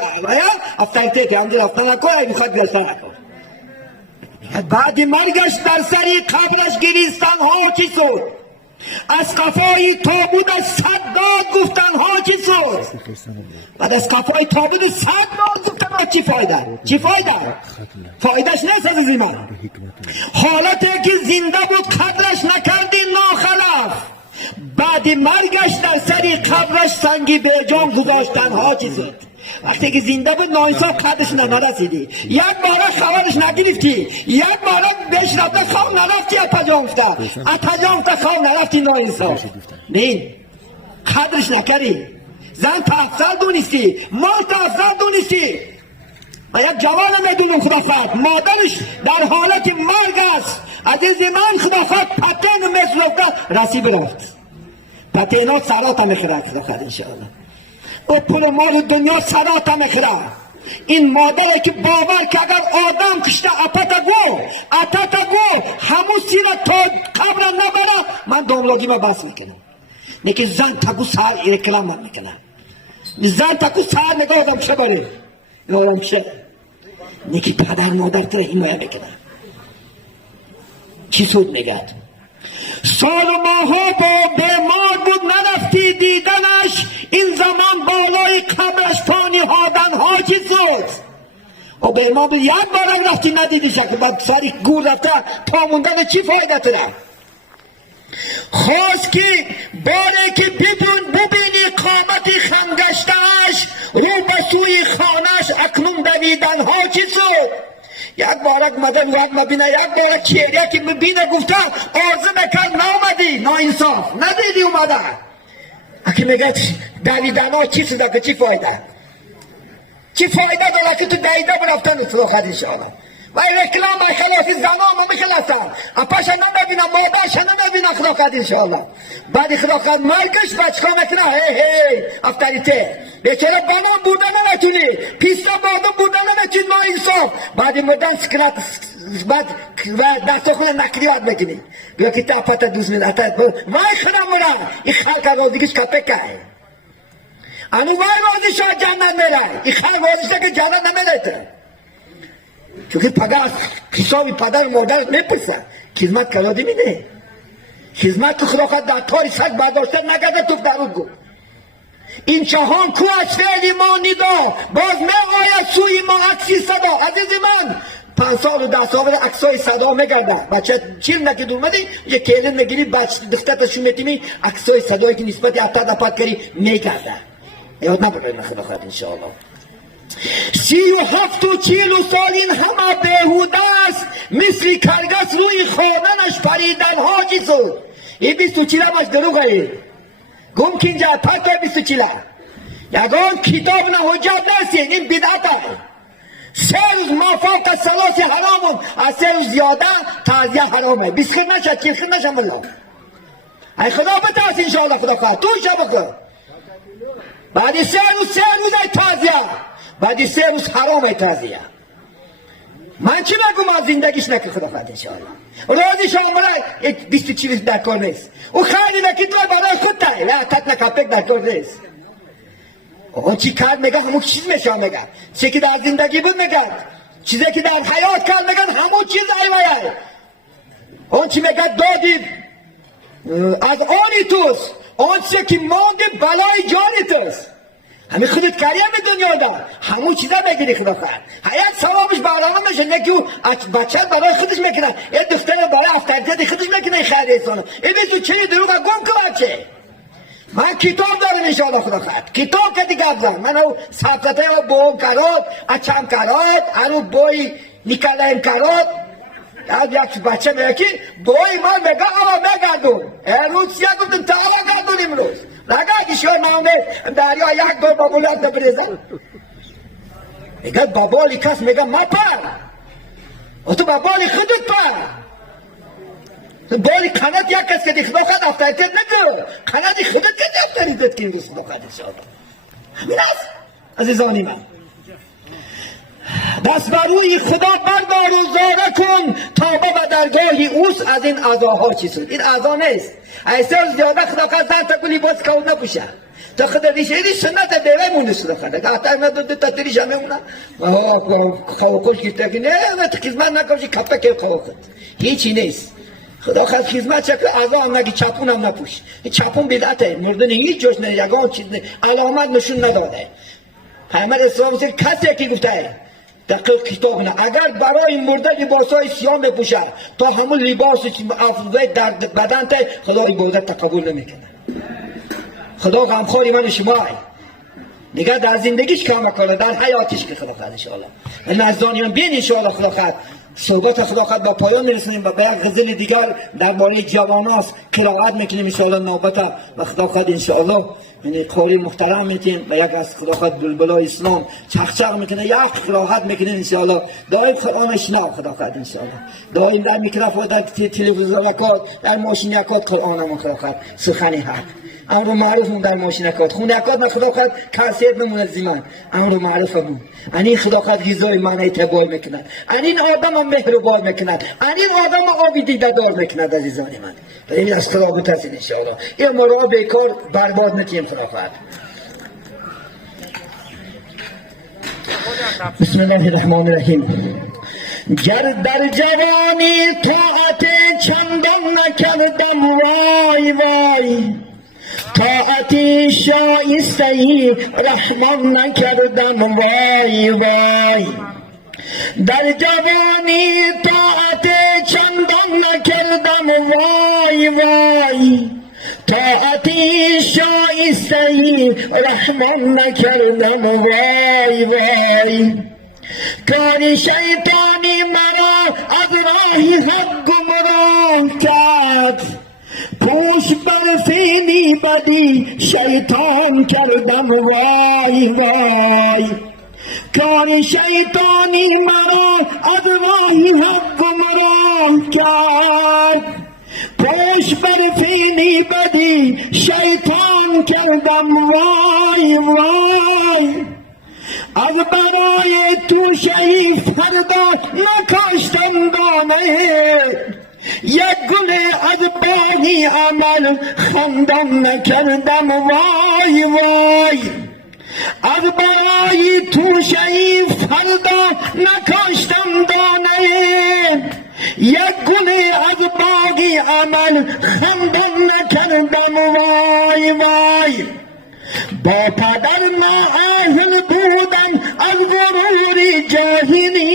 افتایته که انجل افتان نکن ای میخواد بیاشتن نکن. بعد مرگش در سری قبرش گریستن ها چی شد؟ از قفای تابودش 100 داد گفتن ها چی شد؟ بعد از قفای تابودش 100 داد گفتن ها چی فایده؟ چی فایده؟ فایدهش نیست از ایمان. حالتی که زنده بود قدرش نکردی ناخلف، بعد مرگش در سری قبرش سنگی به جان گذاشتن ها چی شد؟ وقتی که زنده بود ناانصاف قدرش نرسیدی، یک باره خبرش نگرفتی، یک باره بهش رفته خواب نرفتی اتجامفته خواب نرفتی ناانصاف نه قدرش نکردی. زن تا افضل دونستی، مال تا افضل دونستی. و یک جوان میدونم خدا خواهد مادرش در حالت مرگ است، عزیز من خدا خواهد پتین مثل رسی برفت، پتینات سرات میخورد خدا خواهد انشاءالله. او پول مال دنیا سرات میخورد. این مادره که باور که اگر آدم کشته اتتگو همون سیره تا قبر نبره من داملاگی ما بس میکنم. نیکی زن تگو سر ایرکلم من میکنم، زن تگو سر نگاه آدم شه بره آدم شه نیکی پدر مادر تو حمایه میکنم. چی سود میگد؟ سال و ماها با بیمار بود نرفتی دیدنش، این زمان بالای قبرش پا نهادن ها چی شد؟ و بیمار بود یک بار رفتی ندیدیش که بعد سری گور رفته پا موندن چی فایدت را؟ خواست که باره که ببینی قامت خمگشتهش رو به سوی خانهش اکنون دویدن ها چی شد؟ یک بارک مدن وقت مبینه، یک بارک چیریه که ببینه گفته آرزه بکن نامدی، نا انصاف ندیدی اومده. اگه میگه دویدن ها چی شده که چی فایده؟ چی فایده داره که تو دویده برفتن اطلاقات انشاءالله. و رکلام به خلاف زنان رو میخلصم اپاش نمیبینم مادرش نمیبینم خلاقات انشاءالله. بعد خلاقات مرگش بچکا میکنه هی افتریته بیچاره بانان بودن نتونی، پیستا بادم بودن نتونی، نا انصاف. بعد مردن سکرات بعد دست خود نکریات بکنی بیا که تا پتا دوست میده وای خودم مرم این خلق رازیگیش کپه که انو وای رازی شاید جنت میره، این خلق رازیشه که جنت نمیده چونکه پدر حسابی پدر مادر میپرسن خدمت کرده میده، خدمت تو خداخت در تاری سگ برداشته نگرده تو درود گفت این چهان کو از فعلی ما ندا باز می آید سوی ما عکسی صدا. عزیز من 5 سال و 10 سال عکسای صدا میگرده بچه چیل نکه دورمدی یه کیلن میگیری بچه دخترشون میتیمی عکسای صدایی که نسبتی اپتر دپت کری میگرده. یاد نبرده خداخت انشاءالله. 37 سال این همه بهوده است مثل کرگس روی خاننش پریدن ها چی شد؟ این 24 همش دروغه گم که اینجا پاکه 24 یکان کتاب نه حجت نستین این بدعته. 3 روز مافاق سلاسی حرامون از 3 روز زیاده تعذیه حرامه. بیسخیر نشد کیخیر نشد الله ای خدا بتاست انشاءالله خدا خواهد تو شب بکن بعد 3 روز ای تعذیه بعدی 3 روز حرام تعذیه. من چی بگم از زندگیش نکه خدا خواهد انشاءالله. رازی شما برای 24 در کار نیست او خیلی نکی تو برای خود تایی نه تک نکپک در کار نیست. اون چی کرد میگه همون چیز میشه میگه چی که در زندگی بود میگه چیزی که در حیات کرد میگه همون چیز ایوه اون چی میگه دادی از آنی توست اون چی که مانده بلای جانی توست همین خودت کریم به دنیا دا همون چیزا بگیری خدا خواهد حیات ثوابش برنامه میشه نه که بچه برای خودش میکنه یه دختر برای افتردیت خودش میکنه خیر انسانو این بیتو چه دروغ گم که بچه. من کتاب دارم انشاءالله خدا خواهد کتاب که دیگه ابزن من او سبتته او بوم کراد اچم کراد انو بوی نکلهم کراد از یک بچه میگه که بوی من میگه آقا بگردون امروز چیه گفتم تا آقا گردون امروز نگه دیشور نامه دریا یک دور بابولت نبریزن میگه بابالی کس میگه ما پر و تو بابالی خودت پر بالی کند یک کس که دیخ بخواد افتریتت نکرو کندی خودت که افتریتت که این روز بخواد انشاءالله. همین است عزیزانی من دست بر روی خدا بردار و زاره کن تا به درگاهی اوست از این عزاها چی شد. این عزا نیست ایسا زیاده خدا خواهد زن تا کلی باز کود نپوشه تا خدا ریشه ایدی سنت بیوه مونده شده خدا که احتر ندو تا تریش همه اونا خواهوکش گیسته که نه خدمت نکنشی کپه که خواهوکت هیچی نیست. خدا خواهد خدمت شکل عزا هم نگی چپون هم نپوش چپون بدعته مردن هیچ جوش نه یگان چیز نه علامت نشون نداده. پیامبر اسلام کسی که گفته دقیق کتاب نه اگر برای مرده لباسای سیاه بپوشه تا همون لباس افضل در بدن ته خدا عبادت تقبل نمیکنه. خدا غمخواری من شما نگه در زندگیش کار میکنه در حیاتش که خدا خواهد انشاءالله. نزدانیان بین انشاءالله خدا خواهد صحبت خدا خواهد با پایان میرسونیم و به یک غزل دیگر درباره جواناست قرائت میکنیم انشاءالله نوبت و خدا خواهد انشاءالله یعنی قولی محترم میتیم و یک از خدا خواهد بلبلای اسلام چخچق میکنه یک قرائت میکنه انشاءالله دائم قرآن شنو خدا خواهد انشاءالله دائم در میکروفون در تلویزیون یکات در ماشین یکات قرآن هم خدا خواهد سخنی حق امر معروفمون در ماشین یکات خونه یکات من خدا خواهد کاسیت نمونه زیمان امر معروفمون این خدا خواهد غذای معنی تبار میکنه این آدم هم مهربان میکنه این آدم آبی دیده دار میکنه عزیزان من این از ترابط هست انشاءالله این ما را بیکار برباد نتیم خدا خواهد. بسم الله الرحمن الرحیم گر در جوانی طاعت چندان نکردم وای وای طاعتی شایسته رحمان نکردم وای وای در جوانی طاعت چندان نکردم وای وای طاعتی شایسته رحمان نکردم وای وای کار شیطانی مرا از راه حق گمراه کرد پوش بر فعلی بدی شیطان کردم وای وای کار شیطانی مرا از راه حق گمراه کرد پوش بر فعلی بدی شیطان کردم وای وای از برای تو شریف فردا نکاشتم دانه یک گل از باغی عمل خندم نکردم وای وای از برای تو شریف فردا نکاشتم دانه یک گل از باغی عمل خندم نکردم وای وای با پدر معاهل بودم از غرور جاهلی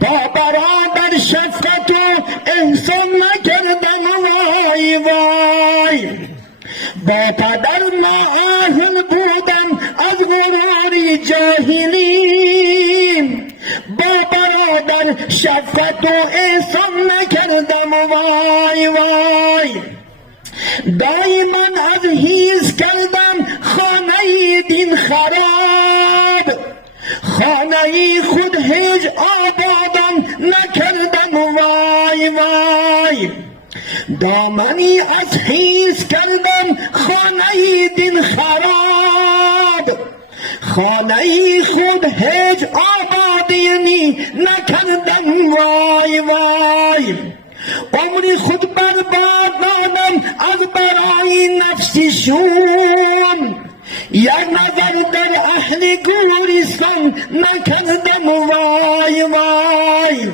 با برادر شفقت و احسان نکردم وای وای با پدر معاهل بودم از غرور جاهلی با برادر شفقت و احسان نکردم وای وای دائما از هیز کردم خانه دین خراب خانه خود هیچ آبادم نکردم وای وای دامنی از هیز کردم خانه دین خراب خانه خود هیچ آبادی نکردم وای وای عمر خود برباد دادم از برای نفسی شوم یک نظر در اهل گورستان نکردم وای وای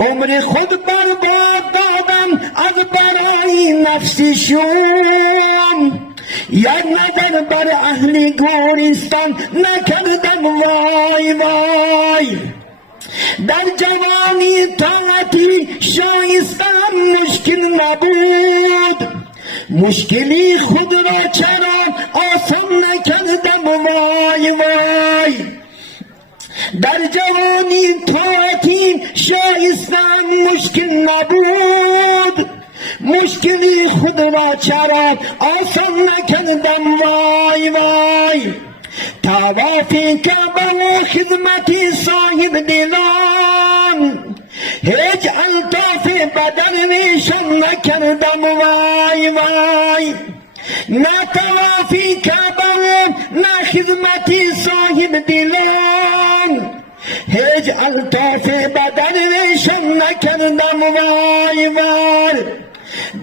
عمر خود برباد دادم از برای نفسی شوم یک نظر بر اهل گورستان نکردم وای وای در جوانی طاعتی شایستم مشکل نبود مشکلی خود را چرا آسان نکردم وای وای در جوانی طاعتی شایستم مشکل نبود مشکلی خود را چرا آسان نکردم وای وای طواف کعبه و خدمت صاحب دلان هیچ الطاف بدن نشان نکردم وای وای نه طواف کعبه و نه خدمت صاحب دلان هیچ الطاف بدن نشان نکردم وای وای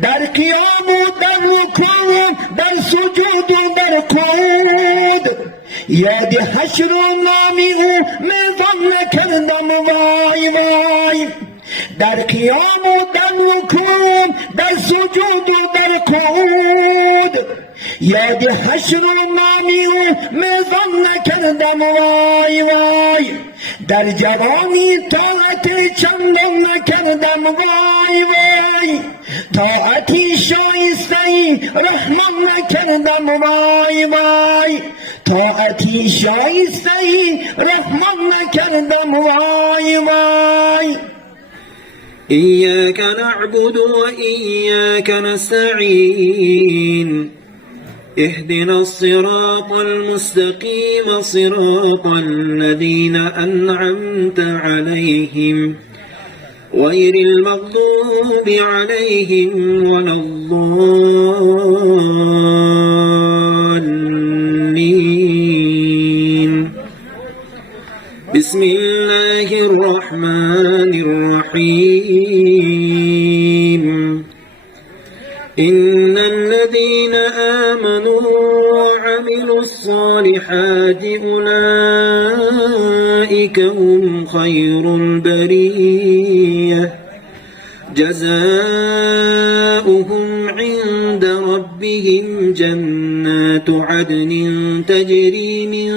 در قیام و در رکوع و در سجود و در قعود یاد حشر و نامی او میزان نکردم وای وای در قیام و در رکوع در سجود و در قعود یاد حشر و نامی او میزان نکردم وای وای در جوانی طاعت چندان نکردم وای وای طاعتی شایسته رحمان نکردم وای وای طاعتی شایسته رحمان نکردم وای وای إياك نعبد وإياك نستعين اهدنا الصراط المستقيم صراط الذين أنعمت عليهم غير المغضوب عليهم ولا الضالين بسم الله الرحمن الرحيم إن الذين آمنوا وعملوا الصالحات أولئك هم خير البرية جزاؤهم عند ربهم جنات عدن تجري من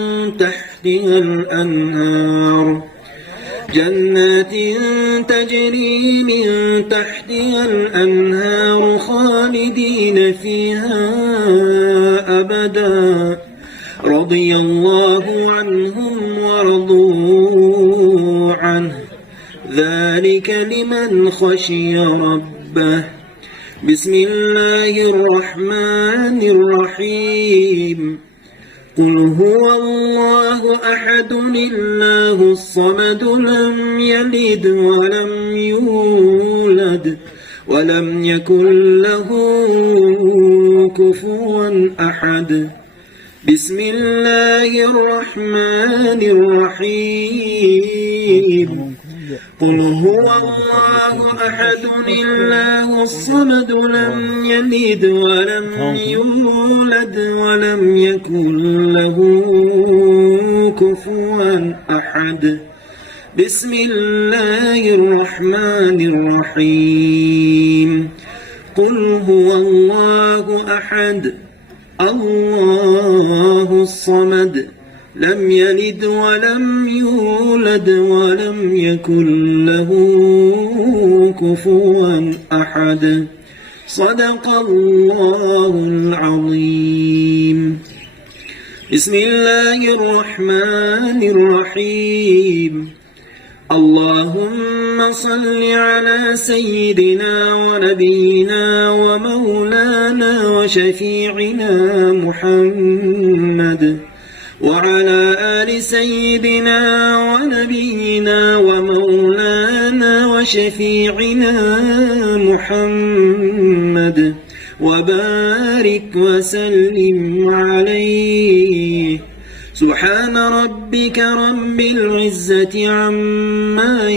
تحتها الأنهار خالدين فيها أبدا رضي الله عنهم ورضوا عنه ذلك لمن خشي ربه. بسم الله الرحمن الرحيم. قل هو الله أحد الله الصمد لم يلد ولم يولد ولم يكن له كفوا أحد. بسم الله الرحمن الرحيم. قل هو الله أحد الله الصمد لم يلد ولم يولد ولم يكن له كفوا أحد. بسم الله الرحمن الرحيم. قل هو الله أحد الله الصمد لم يلد ولم يولد ولم يكن له كفوا أحد. صدق الله العظيم. بسم الله الرحمن الرحيم. اللهم صل على سيدنا ونبينا ومولانا وشفيعنا محمد وعلى آل سيدنا ونبينا ومولانا وشفيعنا محمد وبارك وسلم عليه. سبحان ربك رب العزة عما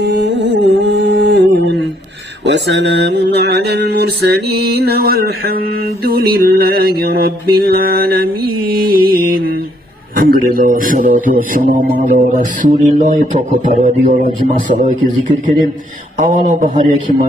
يصفون وسلام على المرسلين والحمد لله رب العالمين. الحمدلله و صلات و سلام علی رسول الله. پاک و پروردگار از مسائلی که ذکر کردیم اولا به هر یکی ما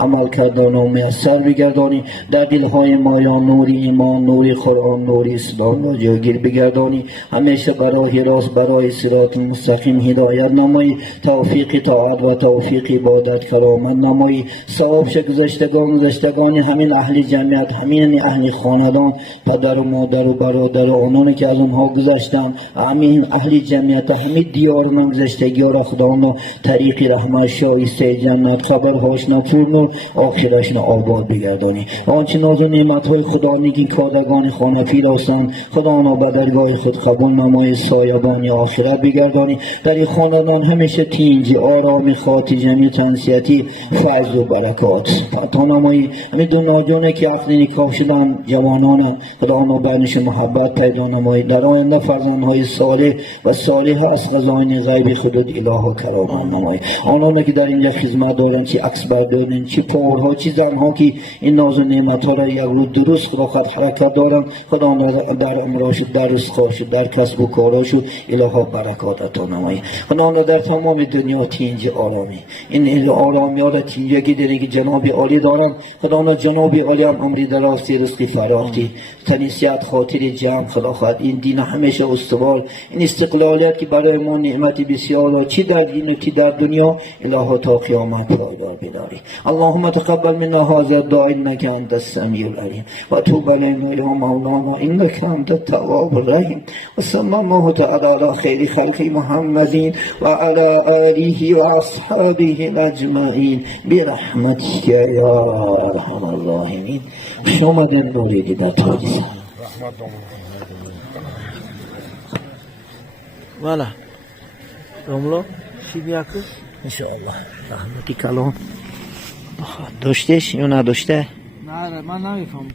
عمل کردن و میسر بگردانی، در دلهای ما یا نور ایمان، نور قرآن، نور اسلام را جایگیر بگردانی، همیشه برای راست، برای صراط مستقیم هدایت نمایی، توفیق طاعت و توفیق عبادت کرامت نمایی. ثواب گذشتگان همین اهل جمعیت، همین اهل خاندان، پدر و مادر و برادر و آنانی که از اونها گذشتم، همین اهل جمعیت، همین دیار من گذشتگی را خداوند طریق رحمت شایسته جنت، خبرهاش نپور آخرش آباد بگردانی. آنچه ناز و نعمتهای خدا نیکی کادگان خانه پیراستند خداوند به درگاه خود قبول نمای، سایبانی آخرت بگردانی. در این خاندان همیشه تینج آرام خاطر جمعی تنسیتی فضل و برکات تا نمایی. همین دو ناجانه که عقد نکاح شدن جوانان خداوند برنش محبت پیدا نمایی، در آینده فرزندهای صالح و صالح از خزائن غیب خودت اله و کرامت نمایی. آنان که در اینجا خدمت دارن، چی عکس بردارن، چی پورها، چی زنها که این ناز و نعمت ها را یک روز درست خود حرکت دارن، خدا در امراش، در رزقاش، در کسب و کاراش اله و برکات عطا نمایی. خدا در تمام دنیا تینج آرامی، این آرامی ها را تینجی که دیگه جناب عالی دارن. خدا جناب عالی هم عمری درازی، رزق فراختی، تنیسیت خاطر جمع خدا خواهد. این دین همیشه استوار، این استقلالیت که برای ما نعمت بسیار، چی در دین و چی در دنیا اله تا قیامت پایدار بداری. اللهم تقبل منا هذا الدعاء انك انت السميع العليم وتوب علينا يا مولانا انك انت التواب الرحيم. وصلى الله تعالى على خير خلق محمد وعلى آله واصحابه اجمعين برحمتك يا ارحم الراحمين. شما در نوری در تاجیس والا روملو شیبیاکو انشاءالله رحمتی کلام داشتش یا نداشته؟ نه من نمیفهم.